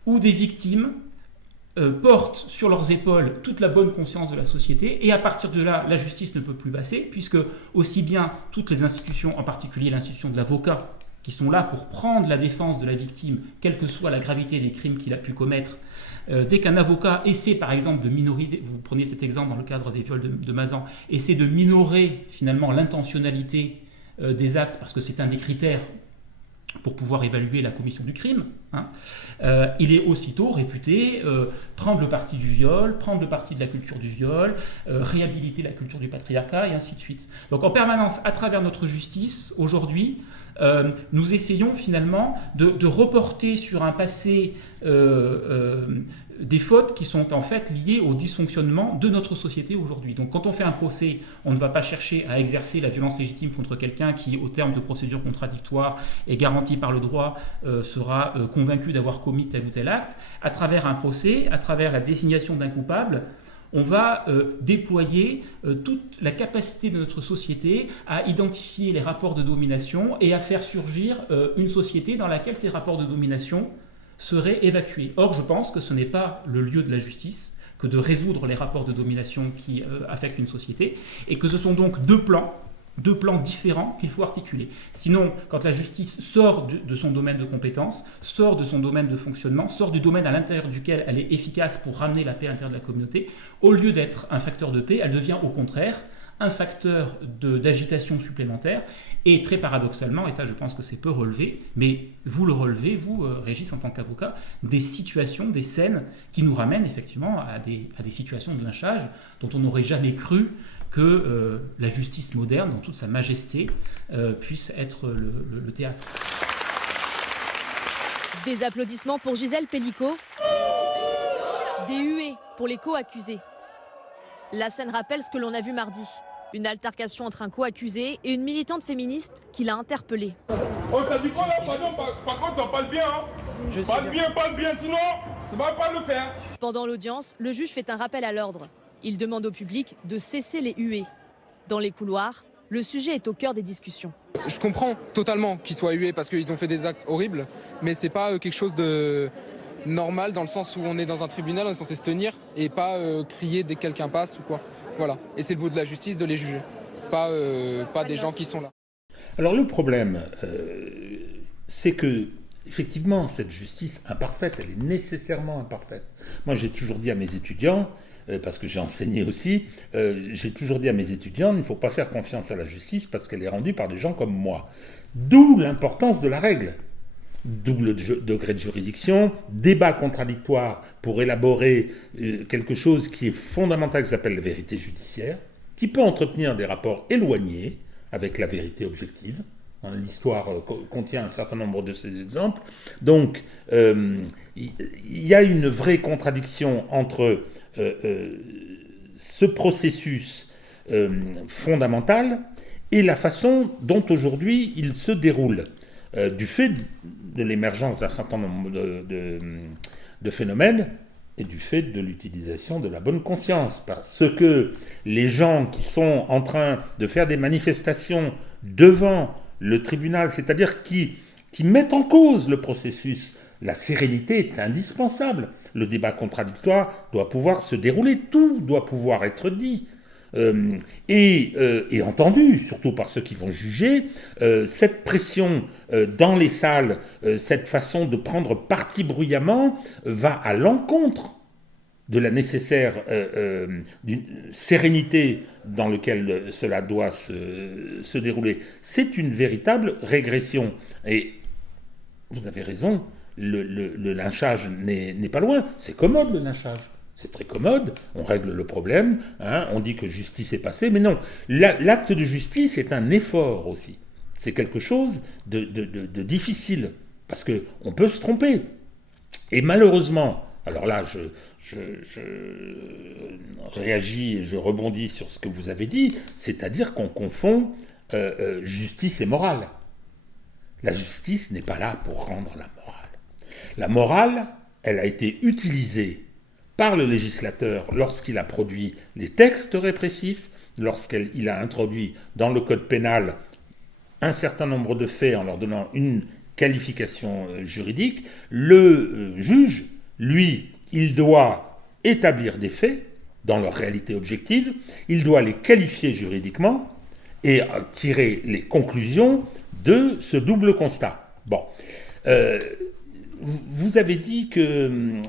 où des victimes portent sur leurs épaules toute la bonne conscience de la société, et à partir de là, la justice ne peut plus passer, puisque aussi bien toutes les institutions, en particulier l'institution de l'avocat, qui sont là pour prendre la défense de la victime, quelle que soit la gravité des crimes qu'il a pu commettre. Dès qu'un avocat essaie, par exemple, de minorer, vous prenez cet exemple dans le cadre des viols de Mazan, essaie de minorer finalement l'intentionnalité des actes, parce que c'est un des critères pour pouvoir évaluer la commission du crime, il est aussitôt réputé prendre le parti du viol, prendre le parti de la culture du viol, réhabiliter la culture du patriarcat, et ainsi de suite. Donc en permanence, à travers notre justice, aujourd'hui, nous essayons finalement de reporter sur un passé des fautes qui sont en fait liées au dysfonctionnement de notre société aujourd'hui. Donc quand on fait un procès, on ne va pas chercher à exercer la violence légitime contre quelqu'un qui, au terme de procédures contradictoires et garanties par le droit, sera convaincu d'avoir commis tel ou tel acte. À travers un procès, à travers la désignation d'un coupable, on va déployer toute la capacité de notre société à identifier les rapports de domination et à faire surgir une société dans laquelle ces rapports de domination seraient évacués. Or, je pense que ce n'est pas le lieu de la justice que de résoudre les rapports de domination qui affectent une société, et que ce sont donc deux plans différents qu'il faut articuler. Sinon, quand la justice sort de son domaine de compétence, sort de son domaine de fonctionnement, sort du domaine à l'intérieur duquel elle est efficace pour ramener la paix à l'intérieur de la communauté, au lieu d'être un facteur de paix, elle devient au contraire un facteur d'agitation supplémentaire, et très paradoxalement, et ça je pense que c'est peu relevé, mais vous le relevez, vous, Régis, en tant qu'avocat, des situations, des scènes qui nous ramènent effectivement à des situations de lynchage dont on n'aurait jamais cru que la justice moderne, dans toute sa majesté, puisse être le théâtre. Des applaudissements pour Gisèle Pellicot. Des huées pour les co-accusés. La scène rappelle ce que l'on a vu mardi. Une altercation entre un co-accusé et une militante féministe qui l'a interpellée. Oh, t'as dit quoi là? Pardon, par contre, t'en parles bien, hein? Parle bien, sinon, ça va pas le faire. Pendant l'audience, le juge fait un rappel à l'ordre. Il demande au public de cesser les huées. Dans les couloirs, le sujet est au cœur des discussions. Je comprends totalement qu'ils soient hués parce qu'ils ont fait des actes horribles, mais c'est pas quelque chose de normal dans le sens où on est dans un tribunal, on est censé se tenir et pas crier dès que quelqu'un passe ou quoi. Voilà. Et c'est le bout de la justice de les juger, pas des gens qui sont là. Alors le problème, c'est que effectivement cette justice imparfaite, elle est nécessairement imparfaite. Moi j'ai toujours dit à mes étudiants, parce que j'ai enseigné aussi, j'ai toujours dit à mes étudiants, il ne faut pas faire confiance à la justice parce qu'elle est rendue par des gens comme moi. D'où l'importance de la règle. Double degré de juridiction, débat contradictoire pour élaborer quelque chose qui est fondamental, qui s'appelle la vérité judiciaire, qui peut entretenir des rapports éloignés avec la vérité objective. L'histoire contient un certain nombre de ces exemples. Donc, il y a une vraie contradiction entre ce processus fondamental et la façon dont aujourd'hui il se déroule, du fait de l'émergence d'un certain nombre de phénomènes et du fait de l'utilisation de la bonne conscience. Parce que les gens qui sont en train de faire des manifestations devant le tribunal, c'est-à-dire qui mettent en cause le processus, la sérénité est indispensable. Le débat contradictoire doit pouvoir se dérouler, tout doit pouvoir être dit. Et entendu, surtout par ceux qui vont juger, cette pression dans les salles, cette façon de prendre parti bruyamment, va à l'encontre de la nécessaire d'une sérénité dans laquelle cela doit se dérouler. C'est une véritable régression. Et vous avez raison, le lynchage n'est pas loin. C'est commode le lynchage. C'est très commode, on règle le problème, hein, on dit que justice est passée, mais non, l'acte de justice est un effort aussi. C'est quelque chose de difficile, parce qu'on peut se tromper. Et malheureusement, alors là, je réagis et je rebondis sur ce que vous avez dit, c'est-à-dire qu'on confond justice et morale. La justice n'est pas là pour rendre la morale. La morale, elle a été utilisée par le législateur lorsqu'il a produit les textes répressifs, lorsqu'il a introduit dans le code pénal un certain nombre de faits en leur donnant une qualification juridique. Le juge, lui, il doit établir des faits dans leur réalité objective, il doit les qualifier juridiquement et tirer les conclusions de ce double constat. Bon. Vous avez dit que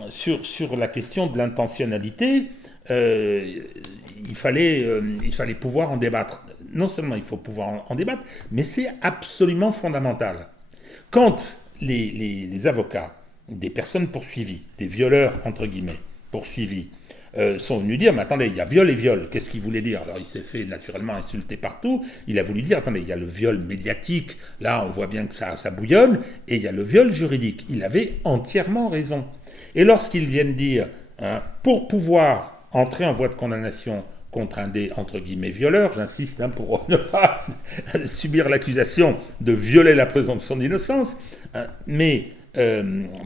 sur la question de l'intentionnalité, il fallait pouvoir en débattre. Non seulement il faut pouvoir en débattre, mais c'est absolument fondamental. Quand les avocats des personnes poursuivies, des violeurs entre guillemets poursuivis, sont venus dire, mais attendez, il y a viol et viol, qu'est-ce qu'il voulait dire? Alors il s'est fait naturellement insulter partout, il a voulu dire, attendez, il y a le viol médiatique, là on voit bien que ça bouillonne, et il y a le viol juridique. Il avait entièrement raison. Et lorsqu'ils viennent dire, hein, pour pouvoir entrer en voie de condamnation contre un des, entre guillemets, violeurs, j'insiste, hein, pour ne pas subir l'accusation de violer la présomption d'innocence, hein, mais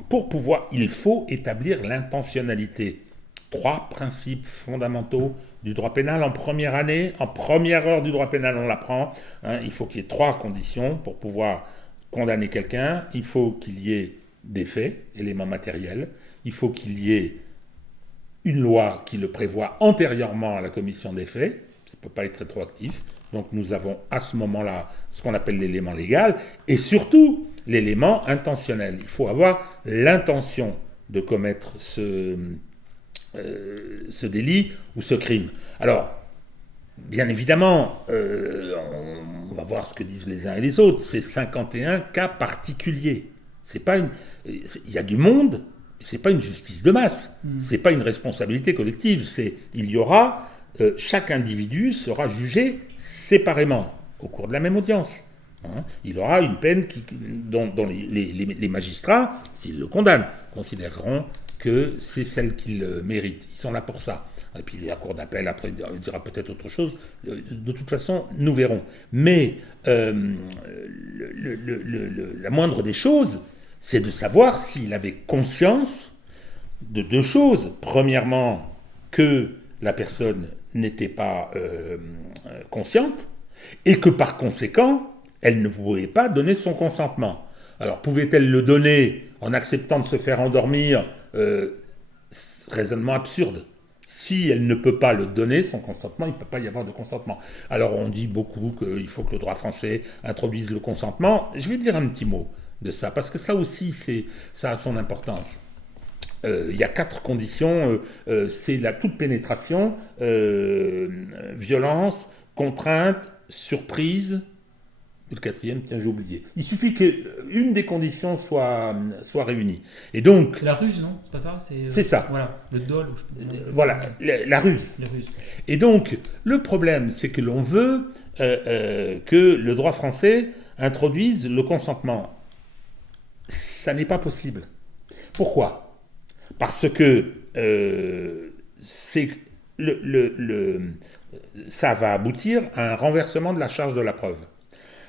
pour pouvoir, il faut établir l'intentionnalité. 3 principes fondamentaux du droit pénal en première année, en première heure du droit pénal, on l'apprend. Il faut qu'il y ait 3 conditions pour pouvoir condamner quelqu'un. Il faut qu'il y ait des faits, éléments matériels. Il faut qu'il y ait une loi qui le prévoit antérieurement à la commission des faits. Ça ne peut pas être rétroactif. Donc nous avons à ce moment-là ce qu'on appelle l'élément légal et surtout l'élément intentionnel. Il faut avoir l'intention de commettre ce délit ou ce crime. Alors, bien évidemment, on va voir ce que disent les uns et les autres. C'est 51 cas particuliers. Il y a du monde, c'est pas une justice de masse. C'est pas une responsabilité collective. Chaque individu sera jugé séparément au cours de la même audience. Il aura une peine dont les magistrats, s'ils le condamnent, considéreront que c'est celle qu'il mérite. Ils sont là pour ça. Et puis la cour d'appel, après, dira peut-être autre chose. De toute façon, nous verrons. Mais la moindre des choses, c'est de savoir s'il avait conscience de 2 choses. Premièrement, que la personne n'était pas consciente et que par conséquent, elle ne pouvait pas donner son consentement. Alors, pouvait-elle le donner en acceptant de se faire endormir ? Raisonnement absurde. Si elle ne peut pas le donner, son consentement, il ne peut pas y avoir de consentement. Alors, on dit beaucoup qu'il faut que le droit français introduise le consentement. Je vais dire un petit mot de ça, parce que ça aussi, ça a son importance. Il y a 4 conditions. C'est la toute pénétration, violence, contrainte, surprise. Le 4e, tiens, j'ai oublié. Il suffit qu'une des conditions soit réunie. Et donc... La ruse, non ? C'est pas ça ? C'est ça. Voilà, le dol. Voilà, la ruse. Et donc, le problème, c'est que l'on veut que le droit français introduise le consentement. Ça n'est pas possible. Pourquoi ? Parce que ça va aboutir à un renversement de la charge de la preuve.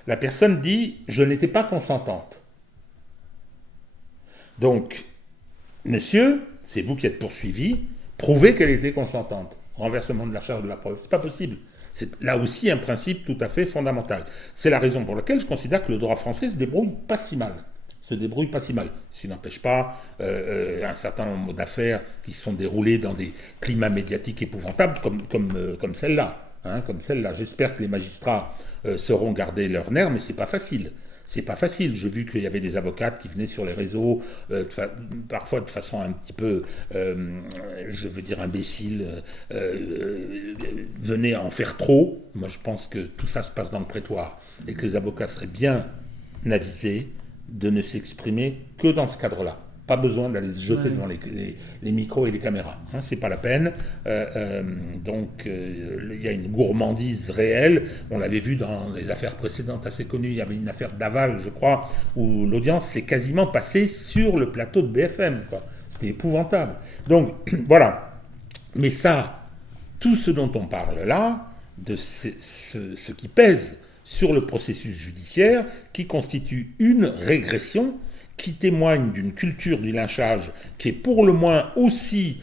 La personne dit « je n'étais pas consentante ». Donc, monsieur, c'est vous qui êtes poursuivi, prouvez qu'elle était consentante. Renversement de la charge de la preuve, c'est pas possible. C'est là aussi un principe tout à fait fondamental. C'est la raison pour laquelle je considère que le droit français se débrouille pas si mal. Ce qui n'empêche pas un certain nombre d'affaires qui se sont déroulées dans des climats médiatiques épouvantables comme celle-là. Comme celle-là. J'espère que les magistrats sauront garder leur nerf, mais c'est pas facile. C'est pas facile. J'ai vu qu'il y avait des avocates qui venaient sur les réseaux, parfois de façon un petit peu, je veux dire, imbécile, venaient en faire trop. Moi, je pense que tout ça se passe dans le prétoire et que les avocats seraient bien avisés de ne s'exprimer que dans ce cadre-là. Pas besoin d'aller se jeter devant les micros et les caméras. C'est pas la peine. Donc, il y a une gourmandise réelle. On l'avait vu dans les affaires précédentes assez connues. Il y avait une affaire d'Aval, je crois, où l'audience s'est quasiment passée sur le plateau de BFM. C'était épouvantable. Donc, voilà. Mais ça, tout ce dont on parle là, de ce qui pèse sur le processus judiciaire, qui constitue une régression qui témoigne d'une culture du lynchage qui est pour le moins aussi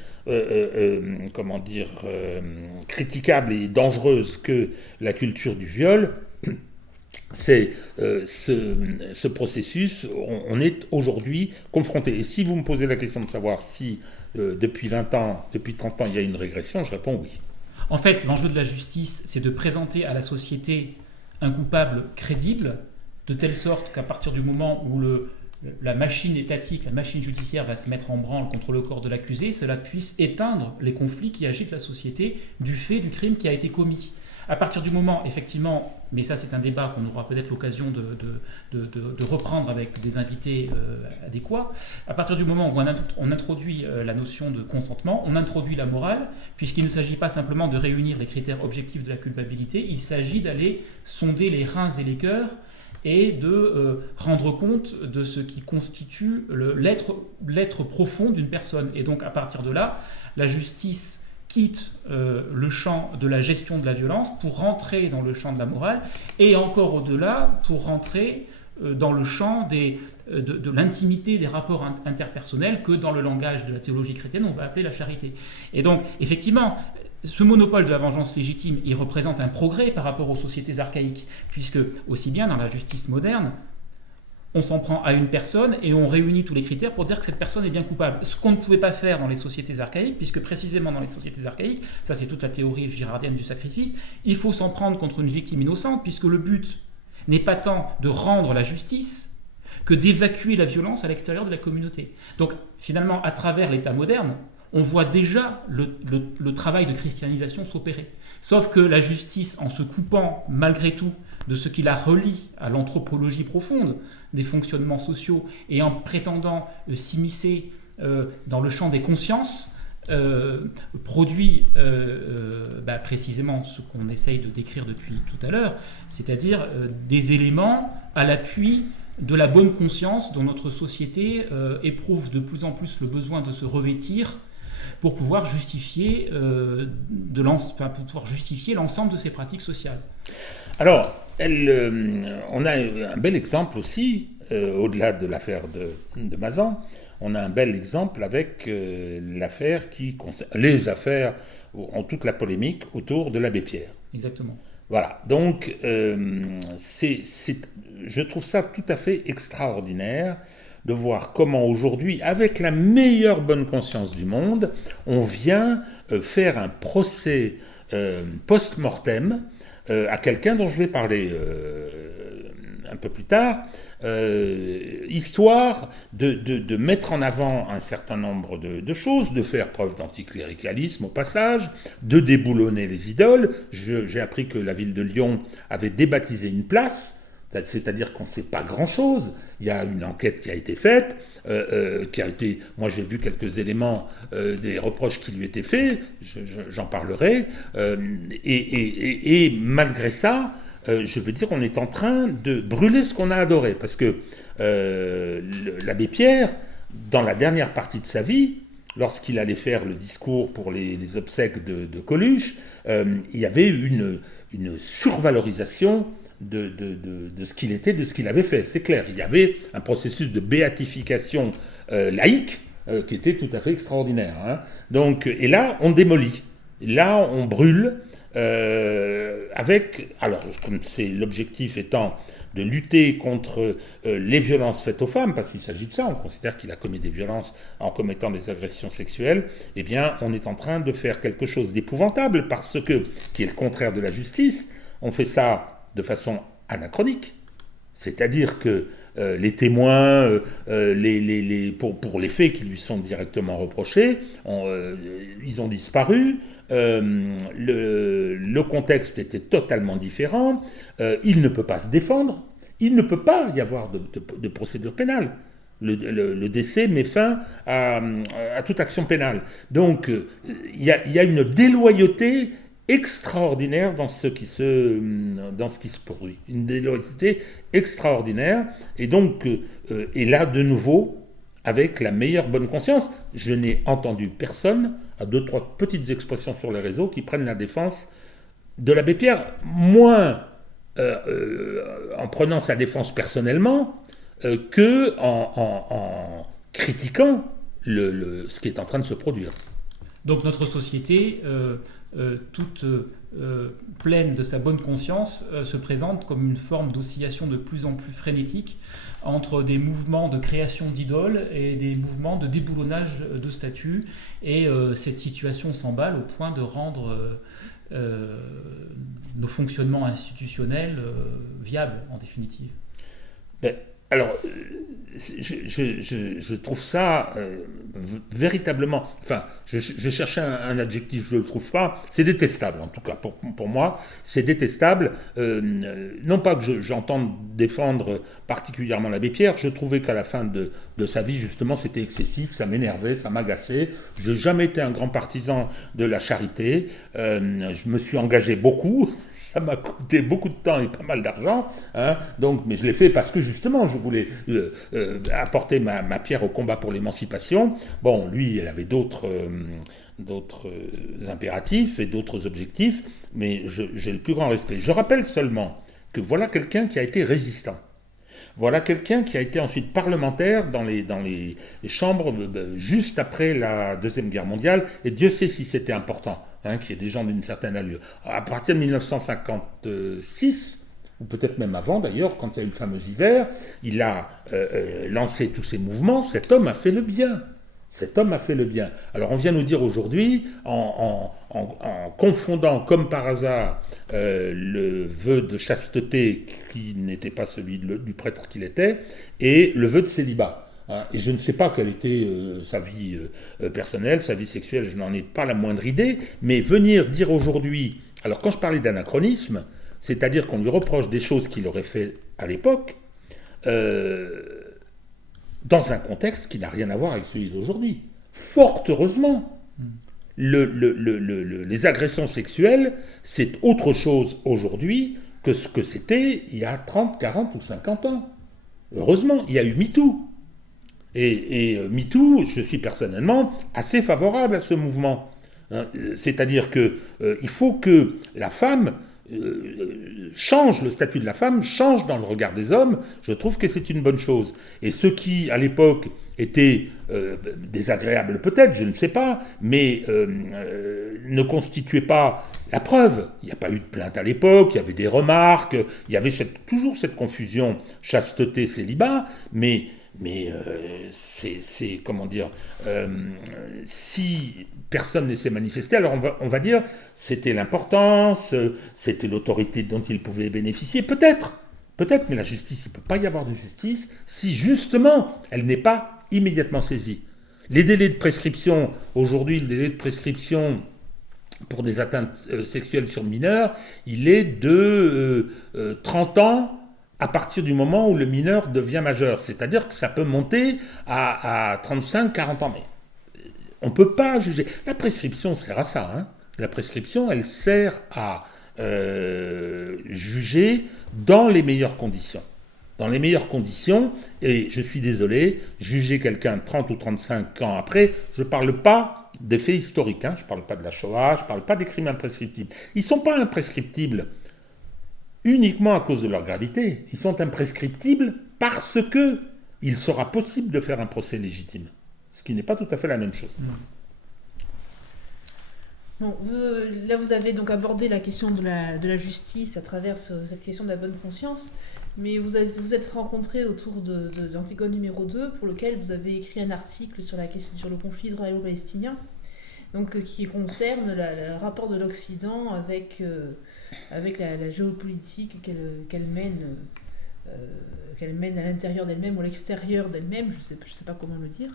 critiquable et dangereuse que la culture du viol. C'est ce processus, on est aujourd'hui confronté. Et si vous me posez la question de savoir si depuis 20 ans, depuis 30 ans, il y a une régression, je réponds oui. En fait, l'enjeu de la justice, c'est de présenter à la société un coupable crédible, de telle sorte qu'à partir du moment où la machine étatique, la machine judiciaire va se mettre en branle contre le corps de l'accusé, cela puisse éteindre les conflits qui agitent la société du fait du crime qui a été commis. À partir du moment, effectivement, mais ça c'est un débat qu'on aura peut-être l'occasion de reprendre avec des invités adéquats, à partir du moment où on introduit la notion de consentement, on introduit la morale, puisqu'il ne s'agit pas simplement de réunir les critères objectifs de la culpabilité, il s'agit d'aller sonder les reins et les cœurs et de rendre compte de ce qui constitue l'être profond d'une personne. Et donc à partir de là, la justice quitte le champ de la gestion de la violence pour rentrer dans le champ de la morale, et encore au-delà, pour rentrer dans le champ de l'intimité des rapports interpersonnels que dans le langage de la théologie chrétienne, on va appeler la charité. Et donc, effectivement, ce monopole de la vengeance légitime, il représente un progrès par rapport aux sociétés archaïques, puisque, aussi bien dans la justice moderne, on s'en prend à une personne et on réunit tous les critères pour dire que cette personne est bien coupable. Ce qu'on ne pouvait pas faire dans les sociétés archaïques, puisque précisément dans les sociétés archaïques, ça c'est toute la théorie girardienne du sacrifice, il faut s'en prendre contre une victime innocente, puisque le but n'est pas tant de rendre la justice que d'évacuer la violence à l'extérieur de la communauté. Donc finalement, à travers l'État moderne, on voit déjà le travail de christianisation s'opérer. Sauf que la justice, en se coupant malgré tout de ce qui la relie à l'anthropologie profonde des fonctionnements sociaux et en prétendant s'immiscer dans le champ des consciences, produit précisément ce qu'on essaye de décrire depuis tout à l'heure, c'est-à-dire des éléments à l'appui de la bonne conscience dont notre société éprouve de plus en plus le besoin de se revêtir pour pouvoir justifier, l'ensemble de ces pratiques sociales. Alors, on a un bel exemple aussi, au-delà de l'affaire de Mazan, on a un bel exemple avec l'affaire qui concerne les affaires, en toute la polémique autour de l'abbé Pierre. Exactement. Voilà, donc je trouve ça tout à fait extraordinaire de voir comment aujourd'hui, avec la meilleure bonne conscience du monde, on vient faire un procès post-mortem à quelqu'un dont je vais parler un peu plus tard, histoire de mettre en avant un certain nombre de choses, de faire preuve d'anticléricalisme au passage, de déboulonner les idoles. J'ai appris que la ville de Lyon avait débaptisé une place, c'est-à-dire qu'on ne sait pas grand-chose. Il y a une enquête qui a été faite, moi j'ai vu quelques éléments des reproches qui lui étaient faits, j'en parlerai, et malgré ça, je veux dire, on est en train de brûler ce qu'on a adoré, parce que l'abbé Pierre, dans la dernière partie de sa vie, lorsqu'il allait faire le discours pour les obsèques de Coluche, il y avait une survalorisation de ce qu'il était, de ce qu'il avait fait. C'est clair, il y avait un processus de béatification laïque qui était tout à fait extraordinaire. Hein. Donc, et là, on démolit. Là, on brûle alors, comme c'est l'objectif étant de lutter contre les violences faites aux femmes, parce qu'il s'agit de ça, on considère qu'il a commis des violences en commettant des agressions sexuelles, eh bien, on est en train de faire quelque chose d'épouvantable, qui est le contraire de la justice. On fait ça de façon anachronique, c'est-à-dire que les témoins, pour les faits qui lui sont directement reprochés, ils ont disparu, le contexte était totalement différent, il ne peut pas se défendre, il ne peut pas y avoir de procédure pénale. Le décès met fin à toute action pénale. Donc il y a une déloyauté extraordinaire dans ce qui se produit. Une déloyauté extraordinaire. Et donc, et là, de nouveau, avec la meilleure bonne conscience, je n'ai entendu personne, à 2-3 petites expressions sur les réseaux, qui prennent la défense de l'abbé Pierre, moins en prenant sa défense personnellement, que en critiquant ce qui est en train de se produire. Donc notre société, toute pleine de sa bonne conscience, se présente comme une forme d'oscillation de plus en plus frénétique entre des mouvements de création d'idoles et des mouvements de déboulonnage de statues. Et cette situation s'emballe au point de rendre nos fonctionnements institutionnels viables, en définitive. Alors, je trouve ça véritablement... Enfin, je cherchais un adjectif, je ne le trouve pas. C'est détestable, en tout cas. Pour moi, c'est détestable. Non pas que j'entende défendre particulièrement l'abbé Pierre. Je trouvais qu'à la fin de sa vie, justement, c'était excessif. Ça m'énervait, ça m'agaçait. Je n'ai jamais été un grand partisan de la charité. Je me suis engagé beaucoup. Ça m'a coûté beaucoup de temps et pas mal d'argent. Hein. Donc, mais je l'ai fait parce que, justement, je voulais apporter ma pierre au combat pour l'émancipation. Bon, lui, il avait d'autres impératifs et d'autres objectifs, mais j'ai le plus grand respect. Je rappelle seulement que voilà quelqu'un qui a été résistant. Voilà quelqu'un qui a été ensuite parlementaire dans les chambres juste après la Deuxième Guerre mondiale, et Dieu sait si c'était important, qu'il y ait des gens d'une certaine allure. À partir de 1956, ou peut-être même avant d'ailleurs, quand il y a eu le fameux hiver, il a lancé tous ces mouvements. Cet homme a fait le bien. Cet homme a fait le bien. Alors on vient nous dire aujourd'hui, en confondant comme par hasard le vœu de chasteté qui n'était pas celui du prêtre qu'il était, et le vœu de célibat. Et je ne sais pas quelle était sa vie personnelle, sa vie sexuelle, je n'en ai pas la moindre idée, mais venir dire aujourd'hui, alors quand je parlais d'anachronisme, c'est-à-dire qu'on lui reproche des choses qu'il aurait fait à l'époque, dans un contexte qui n'a rien à voir avec celui d'aujourd'hui. Fort heureusement, les agressions sexuelles, c'est autre chose aujourd'hui que ce que c'était il y a 30, 40 ou 50 ans. Heureusement, il y a eu MeToo. Et MeToo, je suis personnellement assez favorable à ce mouvement. C'est-à-dire qu'il faut que la femme change, le statut de la femme change dans le regard des hommes. Je trouve que c'est une bonne chose. Et ce qui, à l'époque, était désagréable peut-être, je ne sais pas, mais ne constituait pas la preuve. Il n'y a pas eu de plainte à l'époque, il y avait des remarques, il y avait toujours cette confusion chasteté-célibat, mais c'est comment dire, si personne ne s'est manifesté, alors on va dire c'était l'importance, c'était l'autorité dont il pouvait bénéficier, peut-être, mais la justice, il ne peut pas y avoir de justice si justement elle n'est pas immédiatement saisie. Les délais de prescription, aujourd'hui le délai de prescription pour des atteintes sexuelles sur mineurs, il est de 30 ans à partir du moment où le mineur devient majeur. C'est-à-dire que ça peut monter à 35, 40 ans. Mais on ne peut pas juger. La prescription sert à ça. La prescription, elle sert à juger dans les meilleures conditions. Dans les meilleures conditions, et je suis désolé, juger quelqu'un 30 ou 35 ans après, je ne parle pas des faits historiques. Je ne parle pas de la Shoah, je ne parle pas des crimes imprescriptibles. Ils ne sont pas imprescriptibles uniquement à cause de leur gravité. Ils sont imprescriptibles parce que il sera possible de faire un procès légitime. Ce qui n'est pas tout à fait la même chose. Bon, là, vous avez donc abordé la question de la justice à travers cette question de la bonne conscience, mais vous êtes rencontrés autour d'Antigone numéro 2, pour lequel vous avez écrit un article sur le conflit israélo-palestinien, donc, qui concerne le rapport de l'Occident avec la géopolitique qu'elle mène à l'intérieur d'elle-même ou à l'extérieur d'elle-même, je sais pas comment le dire.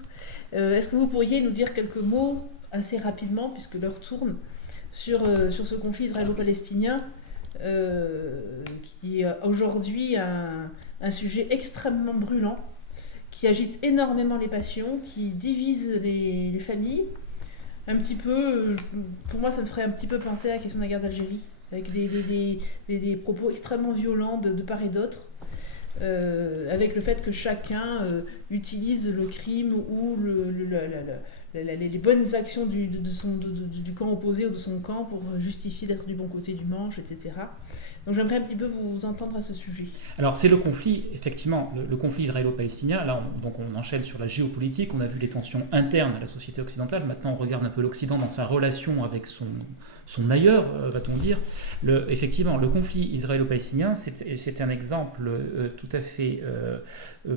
Est-ce que vous pourriez nous dire quelques mots assez rapidement, puisque l'heure tourne, sur ce conflit israélo-palestinien qui est aujourd'hui un sujet extrêmement brûlant, qui agite énormément les passions, qui divise les familles. Un petit peu, pour moi, ça me ferait un petit peu penser à la question de la guerre d'Algérie, avec des propos extrêmement violents de part et d'autre, avec le fait que chacun utilise le crime ou les bonnes actions du camp opposé ou de son camp pour justifier d'être du bon côté du manche, etc. Donc j'aimerais un petit peu vous entendre à ce sujet. Alors c'est le conflit, effectivement, le conflit israélo-palestinien. Là, on enchaîne sur la géopolitique. On a vu les tensions internes à la société occidentale. Maintenant, on regarde un peu l'Occident dans sa relation avec son ailleurs, va-t-on dire. Effectivement, le conflit israélo-palestinien, c'est un exemple tout à fait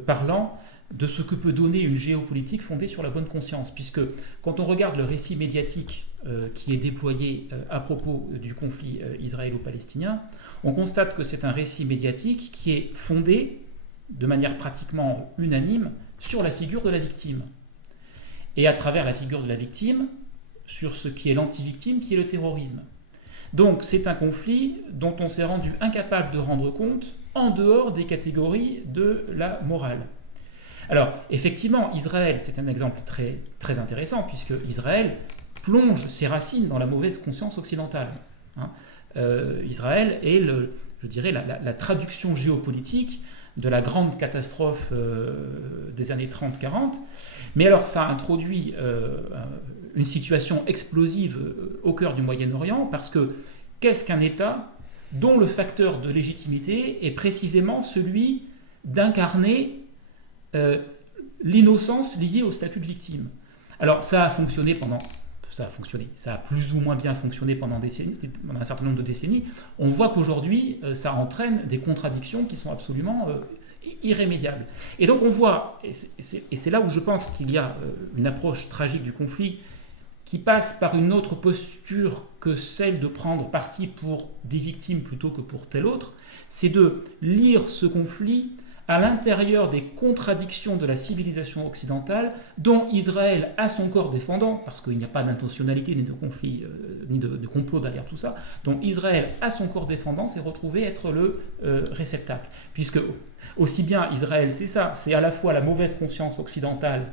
parlant de ce que peut donner une géopolitique fondée sur la bonne conscience. Puisque quand on regarde le récit médiatique qui est déployé à propos du conflit israélo-palestinien, on constate que c'est un récit médiatique qui est fondé de manière pratiquement unanime sur la figure de la victime. Et à travers la figure de la victime, sur ce qui est l'anti-victime, qui est le terrorisme. Donc c'est un conflit dont on s'est rendu incapable de rendre compte en dehors des catégories de la morale. Alors effectivement, Israël, c'est un exemple très, très intéressant, puisque Israël plonge ses racines dans la mauvaise conscience occidentale. Israël est, je dirais, la traduction géopolitique de la grande catastrophe des années 30-40. Mais alors ça introduit une situation explosive au cœur du Moyen-Orient, parce que qu'est-ce qu'un État dont le facteur de légitimité est précisément celui d'incarner l'innocence liée au statut de victime. Alors ça a plus ou moins bien fonctionné pendant un certain nombre de décennies. On voit qu'aujourd'hui, ça entraîne des contradictions qui sont absolument irrémédiables. Et donc on voit, et c'est là où je pense qu'il y a une approche tragique du conflit qui passe par une autre posture que celle de prendre parti pour des victimes plutôt que pour tel autre, c'est de lire ce conflit à l'intérieur des contradictions de la civilisation occidentale dont Israël a son corps défendant, parce qu'il n'y a pas d'intentionnalité ni de conflit, ni de complot derrière tout ça, dont Israël a son corps défendant s'est retrouvé être le réceptacle. Puisque aussi bien Israël, c'est ça, c'est à la fois la mauvaise conscience occidentale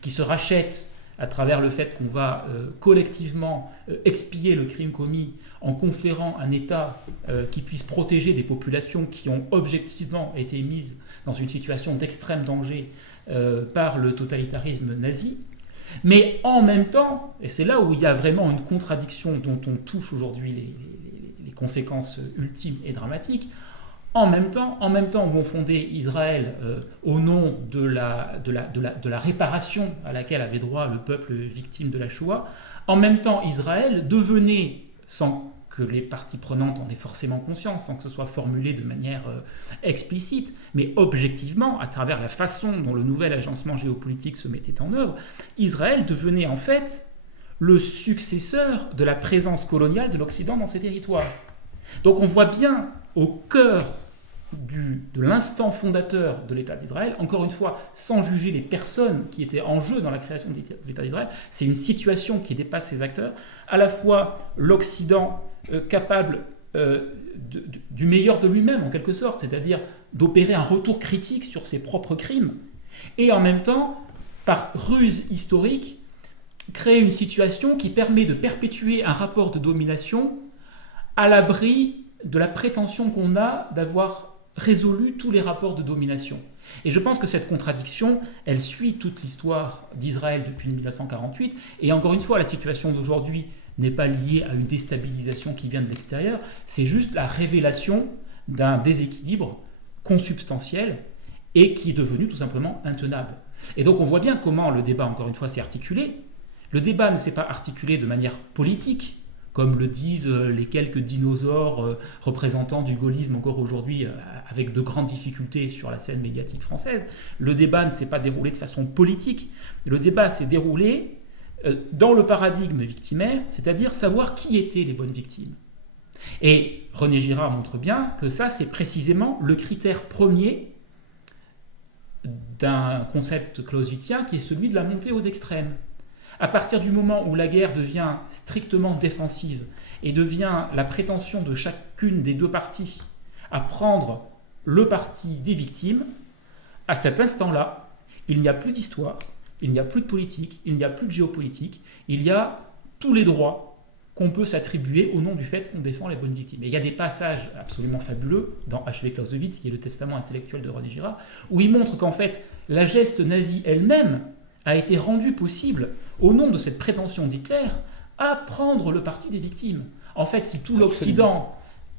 qui se rachète à travers le fait qu'on va collectivement expier le crime commis en conférant un État qui puisse protéger des populations qui ont objectivement été mises dans une situation d'extrême danger par le totalitarisme nazi. Mais en même temps, et c'est là où il y a vraiment une contradiction dont on touche aujourd'hui les conséquences ultimes et dramatiques, en même temps où on fondait Israël au nom de la réparation à laquelle avait droit le peuple victime de la Shoah, en même temps Israël devenait, sans que les parties prenantes en aient forcément conscience, sans que ce soit formulé de manière explicite, mais objectivement, à travers la façon dont le nouvel agencement géopolitique se mettait en œuvre, Israël devenait en fait le successeur de la présence coloniale de l'Occident dans ces territoires. Donc on voit bien au cœur de l'instant fondateur de l'État d'Israël, encore une fois, sans juger les personnes qui étaient en jeu dans la création de l'État d'Israël, c'est une situation qui dépasse ces acteurs, à la fois l'Occident capable du meilleur de lui-même, en quelque sorte, c'est-à-dire d'opérer un retour critique sur ses propres crimes, et en même temps, par ruse historique, créer une situation qui permet de perpétuer un rapport de domination à l'abri de la prétention qu'on a d'avoir résolu tous les rapports de domination. Et je pense que cette contradiction, elle suit toute l'histoire d'Israël depuis 1948. Et encore une fois, la situation d'aujourd'hui n'est pas liée à une déstabilisation qui vient de l'extérieur, c'est juste la révélation d'un déséquilibre consubstantiel et qui est devenu tout simplement intenable. Et donc on voit bien comment le débat, encore une fois, s'est articulé. Le débat ne s'est pas articulé de manière politique, comme le disent les quelques dinosaures représentants du gaullisme encore aujourd'hui, avec de grandes difficultés sur la scène médiatique française. Le débat ne s'est pas déroulé de façon politique. Le débat s'est déroulé dans le paradigme victimaire, c'est-à-dire savoir qui étaient les bonnes victimes. Et René Girard montre bien que ça, c'est précisément le critère premier d'un concept clausewitzien qui est celui de la montée aux extrêmes. À partir du moment où la guerre devient strictement défensive et devient la prétention de chacune des deux parties à prendre le parti des victimes, à cet instant-là, il n'y a plus d'histoire, il n'y a plus de politique, il n'y a plus de géopolitique, il y a tous les droits qu'on peut s'attribuer au nom du fait qu'on défend les bonnes victimes. Et il y a des passages absolument fabuleux dans H.V. Clausewitz, qui est le testament intellectuel de René Girard, où il montre qu'en fait, la geste nazie elle-même a été rendue possible au nom de cette prétention d'Hitler à prendre le parti des victimes. En fait, si tout l'Occident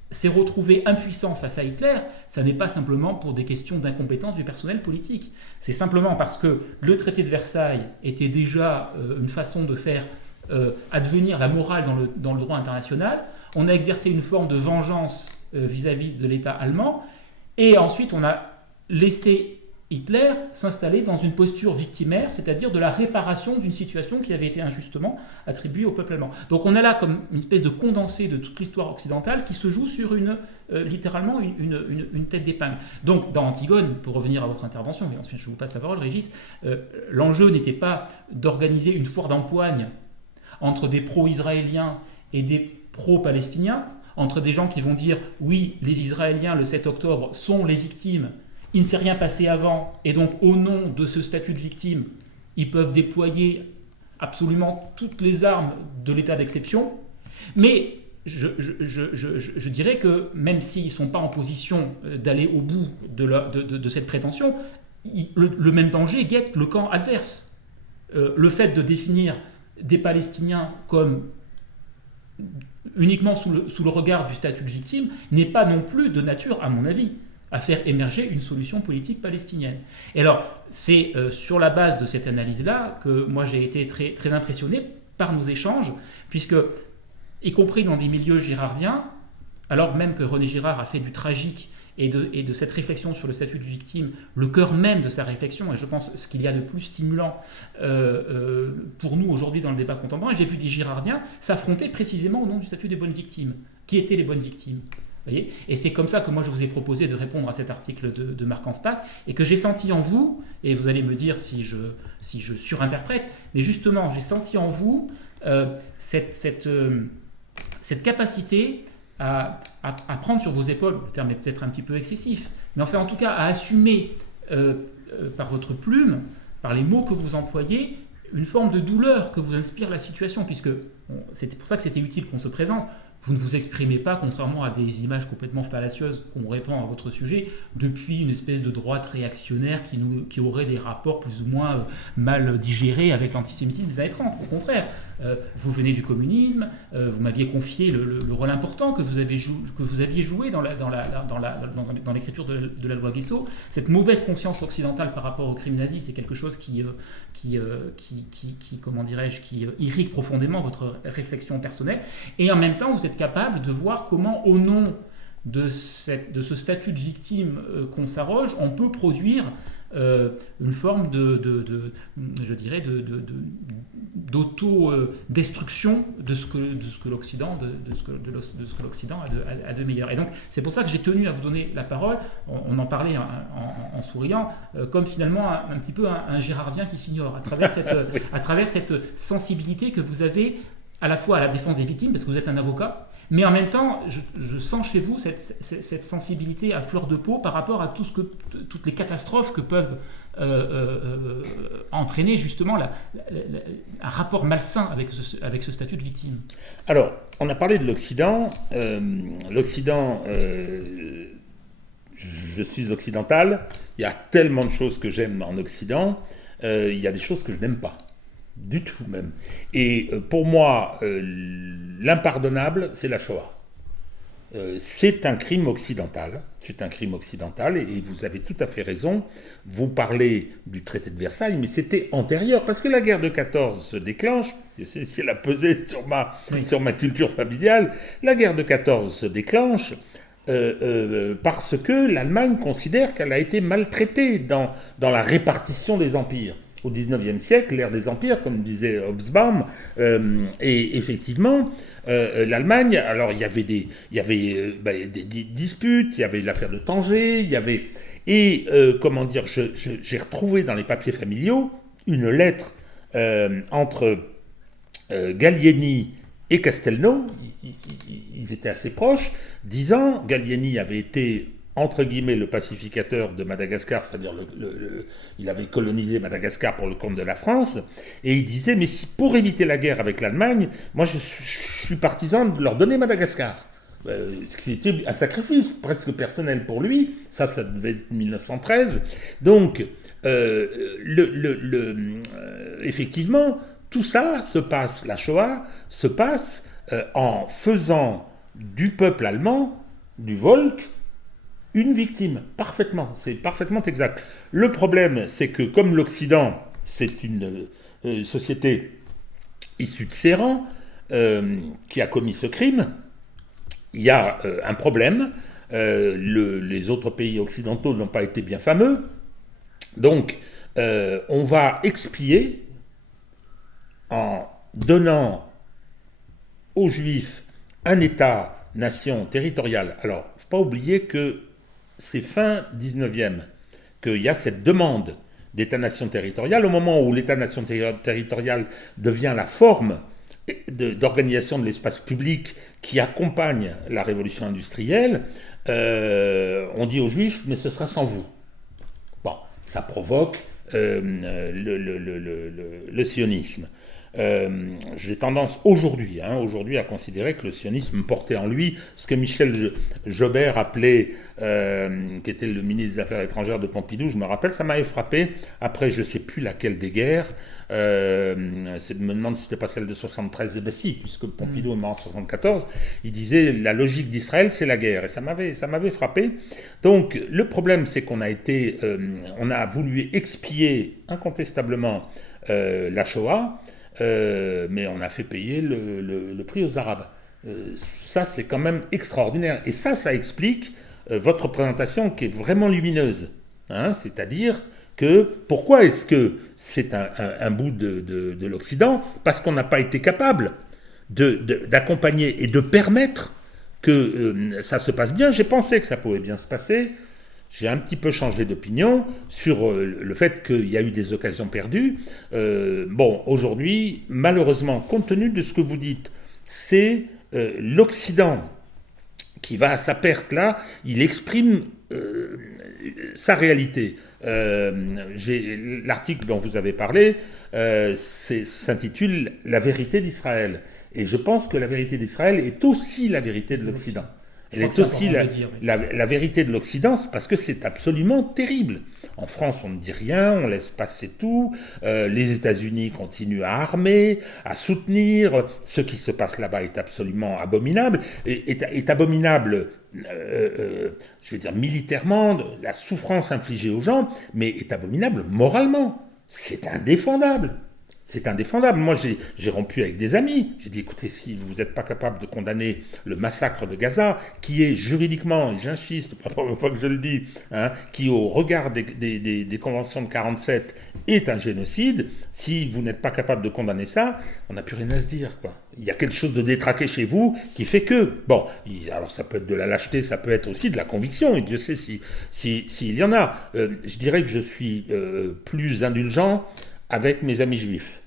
s'est retrouvé impuissant face à Hitler, ça n'est pas simplement pour des questions d'incompétence du personnel politique. C'est simplement parce que le traité de Versailles était déjà une façon de faire advenir la morale dans le droit international. On a exercé une forme de vengeance vis-à-vis de l'État allemand, et ensuite on a laissé Hitler s'installer dans une posture victimaire, c'est-à-dire de la réparation d'une situation qui avait été injustement attribuée au peuple allemand. Donc on a là comme une espèce de condensé de toute l'histoire occidentale qui se joue sur littéralement une tête d'épingle. Donc dans Antigone, pour revenir à votre intervention, et ensuite je vous passe la parole Régis, l'enjeu n'était pas d'organiser une foire d'empoigne entre des pro-israéliens et des pro-palestiniens, entre des gens qui vont dire « oui, les Israéliens, le 7 octobre, sont les victimes », il ne s'est rien passé avant, et donc au nom de ce statut de victime, ils peuvent déployer absolument toutes les armes de l'état d'exception. Mais je dirais que même s'ils ne sont pas en position d'aller au bout de cette prétention, le même danger guette le camp adverse. Le fait de définir des Palestiniens comme uniquement sous le regard du statut de victime n'est pas non plus de nature, à mon avis, à faire émerger une solution politique palestinienne. Et alors, c'est sur la base de cette analyse-là que moi j'ai été très, très impressionné par nos échanges, puisque, y compris dans des milieux girardiens, alors même que René Girard a fait du tragique et de cette réflexion sur le statut de victime, le cœur même de sa réflexion, et je pense ce qu'il y a de plus stimulant pour nous aujourd'hui dans le débat contemporain, j'ai vu des girardiens s'affronter précisément au nom du statut des bonnes victimes. Qui étaient les bonnes victimes ? Voyez, et c'est comme ça que moi je vous ai proposé de répondre à cet article de Marc Anspach, et que j'ai senti en vous, et vous allez me dire si je surinterprète, mais justement j'ai senti en vous cette capacité à prendre sur vos épaules, le terme est peut-être un petit peu excessif, mais enfin en tout cas à assumer par votre plume, par les mots que vous employez, une forme de douleur que vous inspire la situation, puisque c'est pour ça que c'était utile qu'on se présente. Vous ne vous exprimez pas, contrairement à des images complètement fallacieuses qu'on répand à votre sujet, depuis une espèce de droite réactionnaire qui aurait des rapports plus ou moins mal digérés avec l'antisémitisme des années 30. Au contraire, vous venez du communisme, vous m'aviez confié le rôle important que vous aviez joué dans l'écriture de la loi Guesso. Cette mauvaise conscience occidentale par rapport au crime nazi, c'est quelque chose qui irrigue profondément votre réflexion personnelle. Et en même temps, vous êtes capable de voir comment, au nom de ce statut de victime qu'on s'arroge, on peut produire une forme d'auto-destruction de ce que l'Occident a de meilleur. Et donc c'est pour ça que j'ai tenu à vous donner la parole. On en parlait en souriant, comme finalement un petit peu un Girardien qui s'ignore à travers cette sensibilité que vous avez à la fois à la défense des victimes, parce que vous êtes un avocat, mais en même temps, je sens chez vous cette sensibilité à fleur de peau par rapport à toutes les catastrophes que peuvent entraîner justement un rapport malsain avec ce statut de victime. Alors, on a parlé de l'Occident. L'Occident, je suis occidental. Il y a tellement de choses que j'aime en Occident. Il y a des choses que je n'aime pas. Du tout même. Et pour moi, l'impardonnable, c'est la Shoah. C'est un crime occidental. C'est un crime occidental, et vous avez tout à fait raison. Vous parlez du traité de Versailles, mais c'était antérieur, parce que la guerre de 14 se déclenche. Je sais si elle a pesé sur ma culture familiale. La guerre de 14 se déclenche parce que l'Allemagne considère qu'elle a été maltraitée dans la répartition des empires. Au XIXe siècle, l'ère des empires, comme disait Hobsbawm, et effectivement, l'Allemagne, alors il y avait des disputes, il y avait l'affaire de Tanger, j'ai retrouvé dans les papiers familiaux une lettre entre Gallieni et Castelnau, ils étaient assez proches, disant, Gallieni avait été entre guillemets le pacificateur de Madagascar, c'est-à-dire il avait colonisé Madagascar pour le compte de la France, et il disait, mais si pour éviter la guerre avec l'Allemagne, moi je suis partisan de leur donner Madagascar. C'était un sacrifice presque personnel pour lui, ça devait être 1913. Donc, effectivement, tout ça se passe, la Shoah se passe en faisant du peuple allemand, du Volk, une victime, parfaitement, c'est parfaitement exact. Le problème, c'est que comme l'Occident, c'est une société issue de ses rangs, qui a commis ce crime, il y a un problème. Les autres pays occidentaux n'ont pas été bien fameux. Donc, on va expier en donnant aux Juifs un État-nation territorial. Alors, il ne faut pas oublier que c'est fin 19e qu'il y a cette demande d'État-nation territorial. Au moment où l'État-nation territorial devient la forme d'organisation de l'espace public qui accompagne la révolution industrielle, on dit aux Juifs, mais ce sera sans vous. Bon, ça provoque le sionisme. j'ai tendance aujourd'hui à considérer que le sionisme portait en lui ce que Michel Jobert appelait, qui était le ministre des Affaires étrangères de Pompidou, je me rappelle, ça m'avait frappé, après je ne sais plus laquelle des guerres, me demande si c'était pas celle de 73, et bien si, puisque Pompidou est mort en 74, il disait la logique d'Israël c'est la guerre, et ça m'avait frappé. Donc le problème c'est qu'on on a voulu expier incontestablement la Shoah, mais on a fait payer le prix aux Arabes. Ça c'est quand même extraordinaire, et ça explique votre présentation qui est vraiment lumineuse, c'est-à-dire que pourquoi est-ce que c'est un bout de l'Occident? Parce qu'on n'a pas été capable d'accompagner et de permettre que ça se passe bien. J'ai pensé que ça pouvait bien se passer. J'ai un petit peu changé d'opinion sur le fait qu'il y a eu des occasions perdues. Aujourd'hui, malheureusement, compte tenu de ce que vous dites, c'est l'Occident qui va à sa perte là, il exprime sa réalité. L'article dont vous avez parlé s'intitule « La vérité d'Israël ». Et je pense que la vérité d'Israël est aussi la vérité de l'Occident. Elle est aussi la vérité de l'Occident, parce que c'est absolument terrible. En France, on ne dit rien, on laisse passer tout. Les États-Unis continuent à armer, à soutenir. Ce qui se passe là-bas est absolument abominable. Est abominable, je veux dire, militairement, la souffrance infligée aux gens, mais est abominable moralement. C'est indéfendable. C'est indéfendable. Moi, j'ai rompu avec des amis. J'ai dit, écoutez, si vous n'êtes pas capable de condamner le massacre de Gaza, qui est juridiquement, et j'insiste, pas la première fois que je le dis, qui au regard des conventions de 47 est un génocide, si vous n'êtes pas capable de condamner ça, on n'a plus rien à se dire, quoi. Il y a quelque chose de détraqué chez vous qui fait que, alors ça peut être de la lâcheté, ça peut être aussi de la conviction, et Dieu sait s'il y en a. Je dirais que je suis plus indulgent avec mes amis juifs,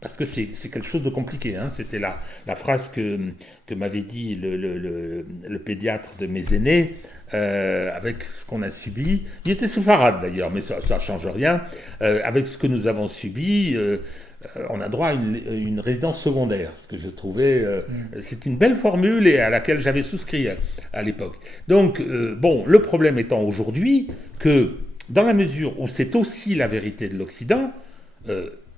parce que c'est quelque chose de compliqué. C'était la phrase que m'avait dit le pédiatre de mes aînés, avec ce qu'on a subi. Il était séfarade d'ailleurs, mais ça ne change rien. Avec ce que nous avons subi, on a droit à une résidence secondaire, ce que je trouvais... c'est une belle formule et à laquelle j'avais souscrit à l'époque. Donc, le problème étant aujourd'hui que, dans la mesure où c'est aussi la vérité de l'Occident,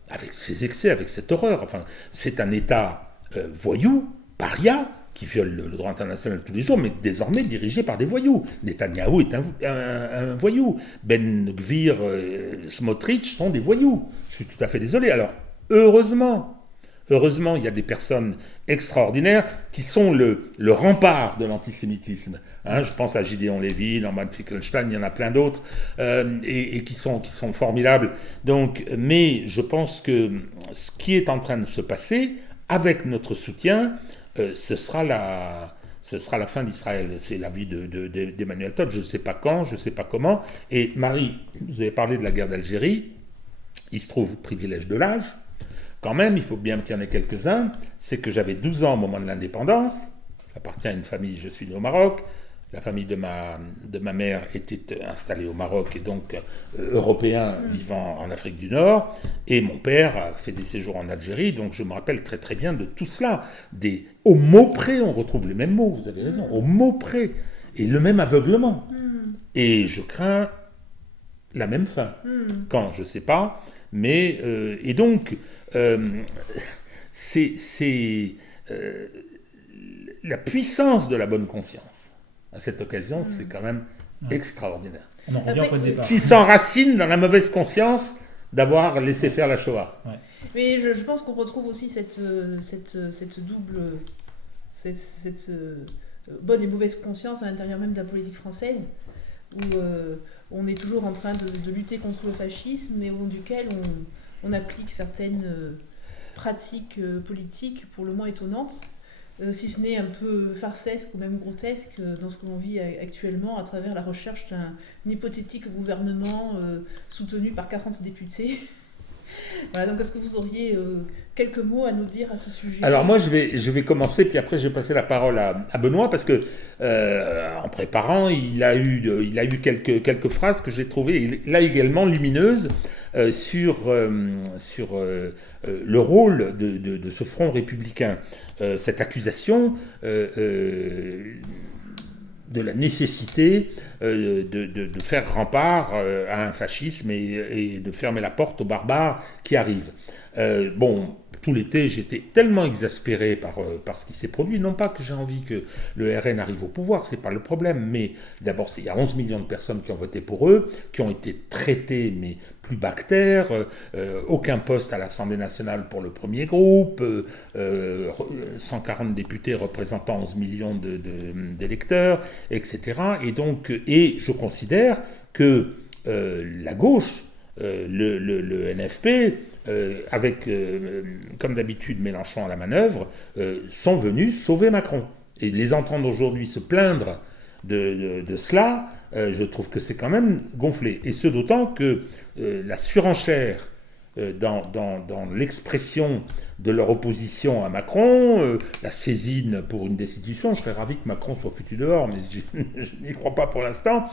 avec ses excès, avec cette horreur. C'est un État voyou, paria, qui viole le droit international tous les jours, mais désormais dirigé par des voyous. Netanyahou est un voyou. Ben Gvir, Smotrich sont des voyous. Je suis tout à fait désolé. Alors, heureusement, il y a des personnes extraordinaires qui sont le rempart de l'antisémitisme. Je pense à Gideon Levy, Norman Finkelstein, il y en a plein d'autres, et qui sont formidables. Donc, mais je pense que ce qui est en train de se passer, avec notre soutien, ce sera la fin d'Israël. C'est l'avis d'Emmanuel Todd. Je ne sais pas quand, je ne sais pas comment. Et Marie, vous avez parlé de la guerre d'Algérie. Il se trouve privilège de l'âge. Quand même, il faut bien qu'il y en ait quelques-uns. C'est que j'avais 12 ans au moment de l'indépendance. J'appartiens à une famille, je suis né au Maroc. La famille de ma mère était installée au Maroc et donc européen vivant en Afrique du Nord. Et mon père a fait des séjours en Algérie, donc je me rappelle très très bien de tout cela. Au mot près, on retrouve les mêmes mots, vous avez raison, au mot près. Et le même aveuglement. Et je crains la même fin. Quand, je ne sais pas. Mais, et donc, c'est la puissance de la bonne conscience. À cette occasion, c'est quand même extraordinaire. On en revient au point de départ. Qui s'enracine dans la mauvaise conscience d'avoir laissé faire la Shoah. Ouais. Mais je pense qu'on retrouve aussi cette double... Cette bonne et mauvaise conscience à l'intérieur même de la politique française, où on est toujours en train de lutter contre le fascisme, mais au long duquel on applique certaines pratiques politiques pour le moins étonnantes, si ce n'est un peu farcesque ou même grotesque dans ce que l'on vit actuellement à travers la recherche d'un hypothétique gouvernement soutenu par 40 députés. Voilà, donc est-ce que vous auriez quelques mots à nous dire à ce sujet? Alors moi je vais commencer, puis après je vais passer la parole à Benoît, parce que en préparant, il a eu quelques phrases que j'ai trouvées là également lumineuses. sur le rôle de ce front républicain. Cette accusation de la nécessité de faire rempart à un fascisme et de fermer la porte aux barbares qui arrivent. Tout l'été, j'étais tellement exaspéré par ce qui s'est produit. Non pas que j'ai envie que le RN arrive au pouvoir, c'est pas le problème, mais d'abord, il y a 11 millions de personnes qui ont voté pour eux, qui ont été traitées, mais plus bactères, aucun poste à l'Assemblée nationale pour le premier groupe, 140 députés représentant 11 millions d'électeurs, etc. Et je considère que la gauche, le NFP, avec, comme d'habitude, Mélenchon à la manœuvre, sont venus sauver Macron. Et les entendre aujourd'hui se plaindre de cela, je trouve que c'est quand même gonflé. Et ce d'autant que la surenchère dans l'expression de leur opposition à Macron, la saisine pour une destitution, je serais ravi que Macron soit foutu dehors, mais je n'y crois pas pour l'instant,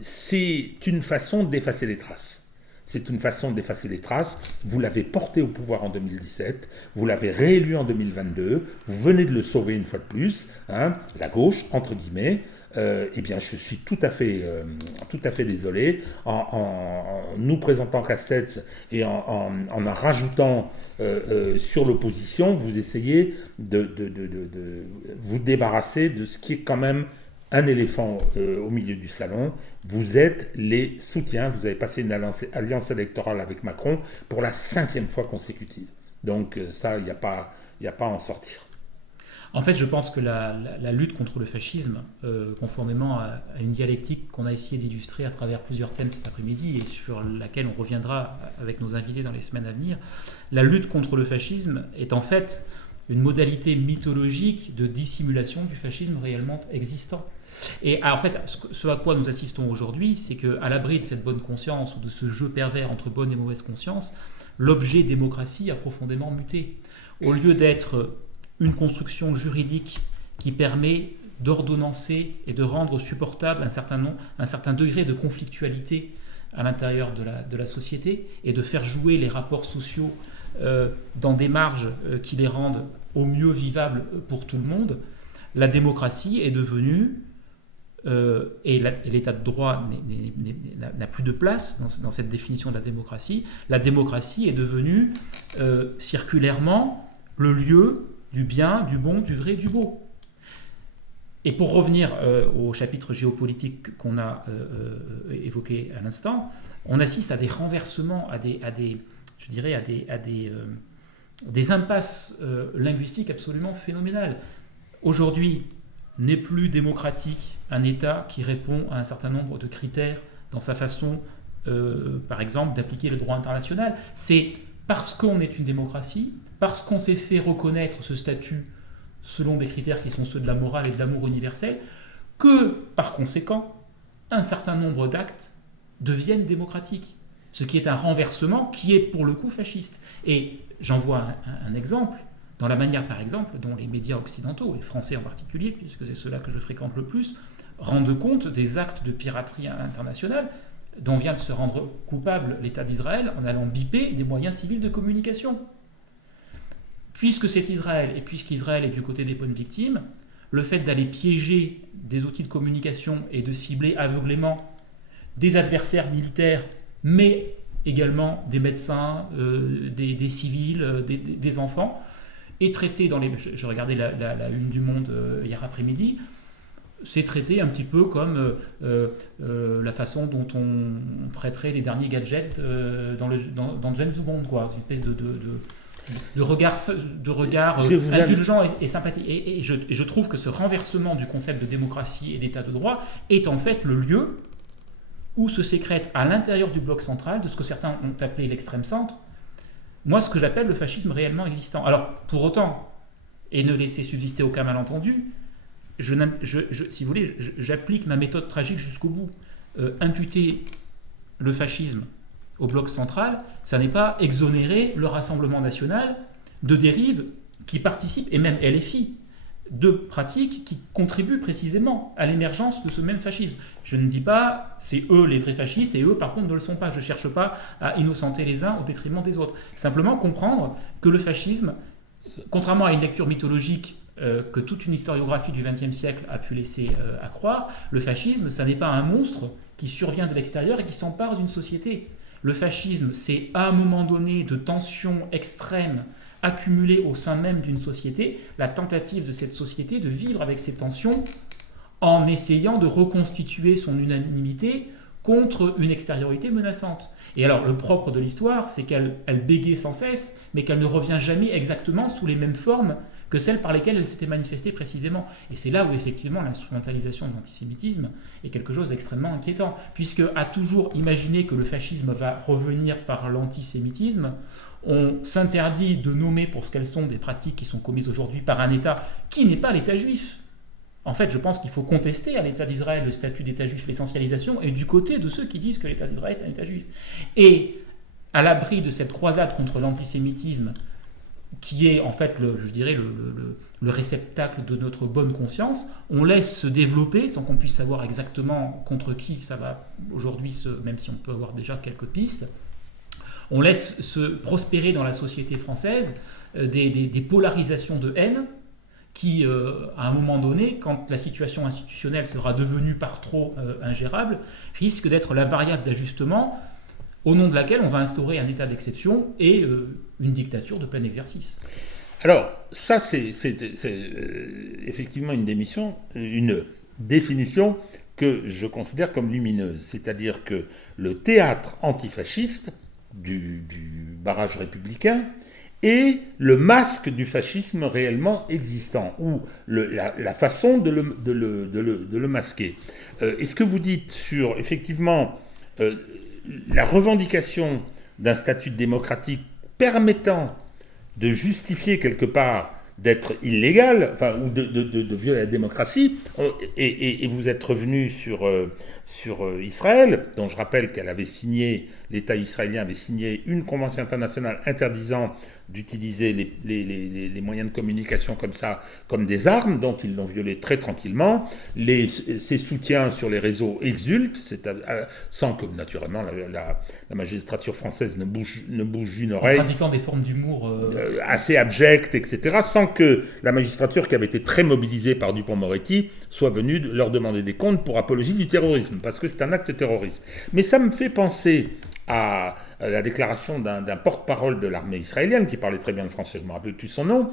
c'est une façon d'effacer les traces. C'est une façon d'effacer les traces. Vous l'avez porté au pouvoir en 2017, vous l'avez réélu en 2022, vous venez de le sauver une fois de plus, la gauche, entre guillemets. Eh bien, je suis tout à fait désolé. En nous présentant Castex et en rajoutant sur l'opposition, vous essayez de vous débarrasser de ce qui est quand même un éléphant au milieu du salon. Vous êtes les soutiens. Vous avez passé une alliance électorale avec Macron pour la 5e fois consécutive. Donc ça, il n'y a pas à en sortir. En fait, je pense que la lutte contre le fascisme, conformément à une dialectique qu'on a essayé d'illustrer à travers plusieurs thèmes cet après-midi et sur laquelle on reviendra avec nos invités dans les semaines à venir, la lutte contre le fascisme est en fait une modalité mythologique de dissimulation du fascisme réellement existant. Et en fait, ce à quoi nous assistons aujourd'hui, c'est qu'à l'abri de cette bonne conscience ou de ce jeu pervers entre bonne et mauvaise conscience, l'objet démocratie a profondément muté. Au lieu d'être une construction juridique qui permet d'ordonnancer et de rendre supportable un certain degré de conflictualité à l'intérieur de la société et de faire jouer les rapports sociaux dans des marges qui les rendent au mieux vivables pour tout le monde, la démocratie est devenue, et l'état de droit n'a plus de place dans cette définition de la démocratie est devenue circulairement le lieu du bien, du bon, du vrai, du beau. Et pour revenir au chapitre géopolitique qu'on a évoqué à l'instant, on assiste à des renversements, à des impasses linguistiques absolument phénoménales. Aujourd'hui, n'est plus démocratique un État qui répond à un certain nombre de critères dans sa façon, par exemple, d'appliquer le droit international. C'est parce qu'on est une démocratie, parce qu'on s'est fait reconnaître ce statut selon des critères qui sont ceux de la morale et de l'amour universel, que, par conséquent, un certain nombre d'actes deviennent démocratiques. Ce qui est un renversement qui est, pour le coup, fasciste. Et j'en vois un exemple dans la manière, par exemple, dont les médias occidentaux, et français en particulier, puisque c'est ceux-là que je fréquente le plus, rendent compte des actes de piraterie internationale dont vient de se rendre coupable l'État d'Israël en allant biper des moyens civils de communication. Puisque c'est Israël, et puisqu'Israël est du côté des bonnes victimes, le fait d'aller piéger des outils de communication et de cibler aveuglément des adversaires militaires, mais également des médecins, des civils, des enfants, est traité dans les... Je regardais la une du Monde hier après-midi, c'est traité un petit peu comme la façon dont on traiterait les derniers gadgets dans James Bond, quoi. Une espèce de regard indulgent et sympathique. Et je trouve que ce renversement du concept de démocratie et d'état de droit est en fait le lieu où se sécrète à l'intérieur du bloc central, de ce que certains ont appelé l'extrême centre, moi ce que j'appelle le fascisme réellement existant. Alors, pour autant, et ne laisser subsister aucun malentendu, si vous voulez, j'applique ma méthode tragique jusqu'au bout. Imputer le fascisme au bloc central, ça n'est pas exonérer le Rassemblement national de dérives qui participent, et même LFI, deux pratiques qui contribuent précisément à l'émergence de ce même fascisme. Je ne dis pas c'est eux les vrais fascistes et eux par contre ne le sont pas. Je ne cherche pas à innocenter les uns au détriment des autres. Simplement comprendre que le fascisme, contrairement à une lecture mythologique que toute une historiographie du XXe siècle a pu laisser accroire, le fascisme, ça n'est pas un monstre qui survient de l'extérieur et qui s'empare d'une société. Le fascisme, c'est à un moment donné de tensions extrêmes accumulées au sein même d'une société, la tentative de cette société de vivre avec ces tensions en essayant de reconstituer son unanimité contre une extériorité menaçante. Et alors, le propre de l'histoire, c'est qu'elle bégaye sans cesse, mais qu'elle ne revient jamais exactement sous les mêmes formes que celles par lesquelles elle s'était manifestée précisément. Et c'est là où, effectivement, l'instrumentalisation de l'antisémitisme est quelque chose d'extrêmement inquiétant, puisque à toujours imaginer que le fascisme va revenir par l'antisémitisme, on s'interdit de nommer pour ce qu'elles sont des pratiques qui sont commises aujourd'hui par un État qui n'est pas l'État juif. En fait, je pense qu'il faut contester à l'État d'Israël le statut d'État juif, l'essentialisation, et du côté de ceux qui disent que l'État d'Israël est un État juif. Et à l'abri de cette croisade contre l'antisémitisme, qui est en fait, le réceptacle de notre bonne conscience, on laisse se développer, sans qu'on puisse savoir exactement contre qui ça va aujourd'hui, même si on peut avoir déjà quelques pistes, on laisse se prospérer dans la société française des polarisations de haine qui, à un moment donné, quand la situation institutionnelle sera devenue par trop ingérable, risque d'être la variable d'ajustement au nom de laquelle on va instaurer un état d'exception et une dictature de plein exercice. Alors, ça, c'est effectivement une définition que je considère comme lumineuse. C'est-à-dire que le théâtre antifasciste du barrage républicain est le masque du fascisme réellement existant, ou la façon de le masquer. Et ce que vous dites sur, effectivement, la revendication d'un statut démocratique permettant de justifier quelque part d'être illégal, ou de violer la démocratie, et vous êtes revenu sur Israël, dont je rappelle l'État israélien avait signé une convention internationale interdisant d'utiliser les moyens de communication comme ça, comme des armes, donc ils l'ont violé très tranquillement. Ses soutiens sur les réseaux exultent, sans que, naturellement, la magistrature française ne bouge une oreille. En pratiquant des formes d'humour assez abjectes, etc., sans que la magistrature, qui avait été très mobilisée par Dupond-Moretti, soit venue leur demander des comptes pour apologie du terrorisme, parce que c'est un acte terroriste. Mais ça me fait penser à la déclaration d'un porte-parole de l'armée israélienne, qui parlait très bien le français, je ne me rappelle plus son nom,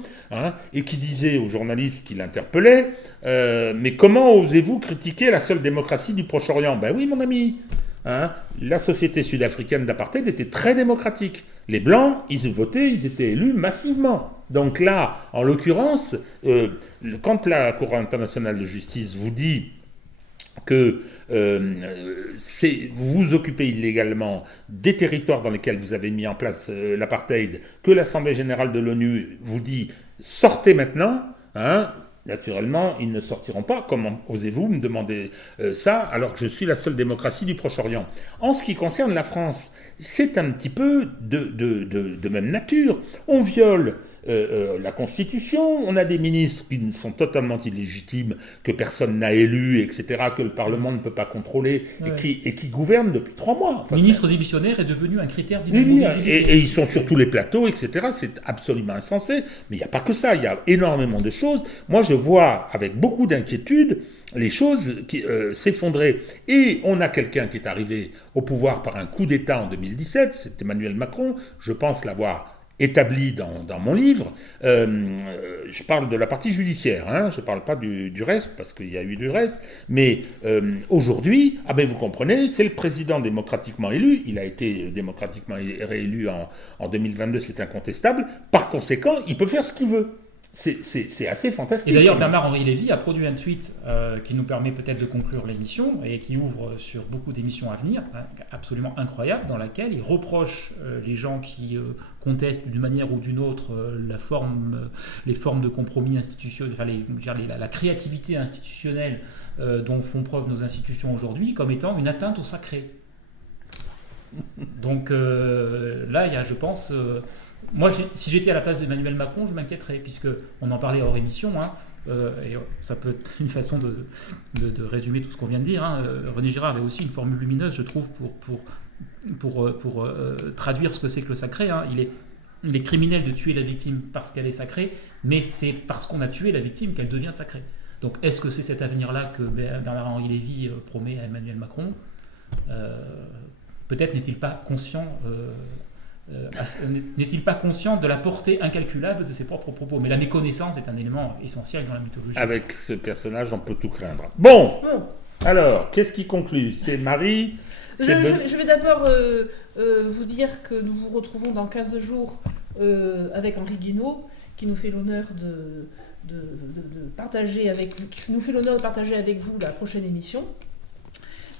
et qui disait aux journalistes qui l'interpellaient « Mais comment osez-vous critiquer la seule démocratie du Proche-Orient ?» Ben oui, mon ami, la société sud-africaine d'apartheid était très démocratique. Les Blancs, ils votaient, ils étaient élus massivement. Donc là, en l'occurrence, quand la Cour internationale de justice vous dit que vous occupez illégalement des territoires dans lesquels vous avez mis en place l'apartheid, que l'Assemblée générale de l'ONU vous dit « sortez maintenant », naturellement, ils ne sortiront pas. Comment osez-vous me demander ça alors que je suis la seule démocratie du Proche-Orient ? En ce qui concerne la France, c'est un petit peu de même nature. On viole la Constitution, on a des ministres qui sont totalement illégitimes, que personne n'a élus, etc., que le Parlement ne peut pas controler, et qui gouvernent depuis 3 mois. Enfin, ministre démissionnaire est devenu un critère d'inamovibilité. Oui, et ils sont sur tous les plateaux, etc., c'est absolument insensé. Mais il n'y a pas que ça, il y a énormément de choses. Moi, je vois avec beaucoup d'inquiétude les choses qui s'effondrer. Et on a quelqu'un qui est arrivé au pouvoir par un coup d'État en 2017, c'est Emmanuel Macron, je pense l'avoir établi dans mon livre. Je parle de la partie judiciaire, je ne parle pas du reste, parce qu'il y a eu du reste, mais aujourd'hui, vous comprenez, c'est le président démocratiquement élu, il a été démocratiquement réélu en 2022, c'est incontestable, par conséquent, il peut faire ce qu'il veut. C'est assez fantastique. Et d'ailleurs, Bernard-Henri Lévy a produit un tweet qui nous permet peut-être de conclure l'émission et qui ouvre sur beaucoup d'émissions à venir, absolument incroyable, dans laquelle il reproche les gens qui contestent d'une manière ou d'une autre les formes de compromis institutionnels, la créativité institutionnelle dont font preuve nos institutions aujourd'hui, comme étant une atteinte au sacré. Donc là, il y a, je pense... moi, si j'étais à la place d'Emmanuel Macron, je m'inquiéterais, puisqu'on en parlait hors émission, et ça peut être une façon de résumer tout ce qu'on vient de dire. René Girard avait aussi une formule lumineuse, je trouve, pour traduire ce que c'est que le sacré. Il est criminel de tuer la victime parce qu'elle est sacrée, mais c'est parce qu'on a tué la victime qu'elle devient sacrée. Donc est-ce que c'est cet avenir-là que Bernard-Henri Lévy promet à Emmanuel Macron ? Peut-être n'est-il pas conscient de la portée incalculable de ses propres propos. Mais la méconnaissance est un élément essentiel dans la mythologie. Avec ce personnage, on peut tout craindre. Bon. Alors, qu'est-ce qui conclut ? C'est Marie. Je vais d'abord vous dire que nous vous retrouvons dans 15 jours avec Henri Guinaud, qui nous fait l'honneur de partager avec vous la prochaine émission.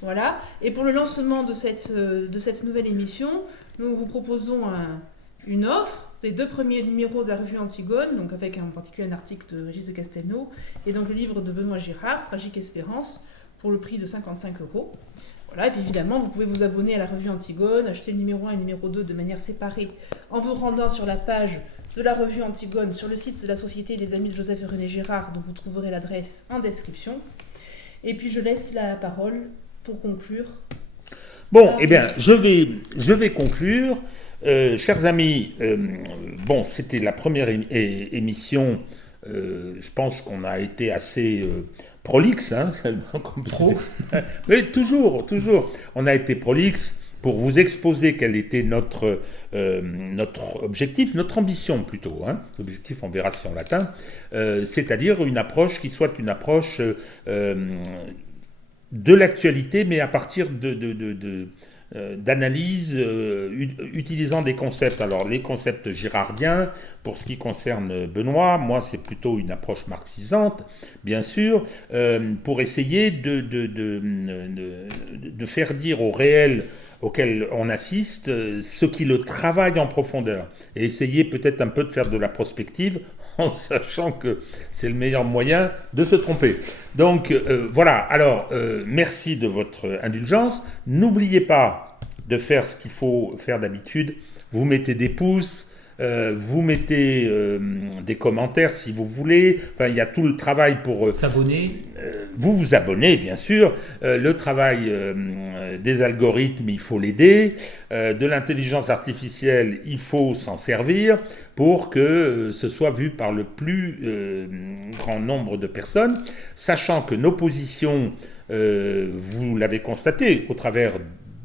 Voilà. Et pour le lancement de cette nouvelle émission, nous vous proposons une offre des 2 premiers numéros de la revue Antigone, donc avec en particulier un article de Régis de Castelnau, et donc le livre de Benoît Girard, Tragique Espérance, pour le prix de 55 €. Voilà, et puis évidemment, vous pouvez vous abonner à la revue Antigone, acheter le numéro 1 et le numéro 2 de manière séparée en vous rendant sur la page de la revue Antigone sur le site de la Société des Amis de Joseph et René Girard, dont vous trouverez l'adresse en description. Et puis je laisse la parole pour conclure. Bon, eh bien, je vais conclure. Chers amis, c'était la première émission. Je pense qu'on a été assez prolixe. Trop. Mais toujours. On a été prolixe pour vous exposer quel était notre objectif, notre ambition plutôt. L'objectif, on verra si on l'atteint. C'est-à-dire une approche qui soit une approche de l'actualité, mais à partir d'analyse utilisant des concepts. Alors, les concepts girardiens, pour ce qui concerne Benoît, moi, c'est plutôt une approche marxisante, bien sûr, pour essayer de faire dire au réel auquel on assiste ce qui le travaille en profondeur, et essayer peut-être un peu de faire de la prospective, en sachant que c'est le meilleur moyen de se tromper. Donc voilà, alors merci de votre indulgence. N'oubliez pas de faire ce qu'il faut faire d'habitude. Vous mettez des pouces, vous mettez des commentaires si vous voulez. Enfin, il y a tout le travail pour... s'abonner. Vous vous abonnez, bien sûr. Le travail des algorithmes, il faut l'aider. De l'intelligence artificielle, il faut s'en servir pour que ce soit vu par le plus grand nombre de personnes, sachant que nos positions, vous l'avez constaté, au travers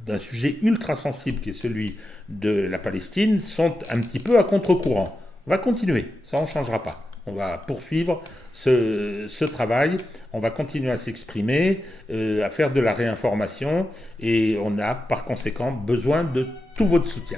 d'un sujet ultra sensible qui est celui de la Palestine, sont un petit peu à contre-courant. On va continuer, ça on ne changera pas. On va poursuivre ce travail, on va continuer à s'exprimer, à faire de la réinformation, et on a par conséquent besoin de tout votre soutien.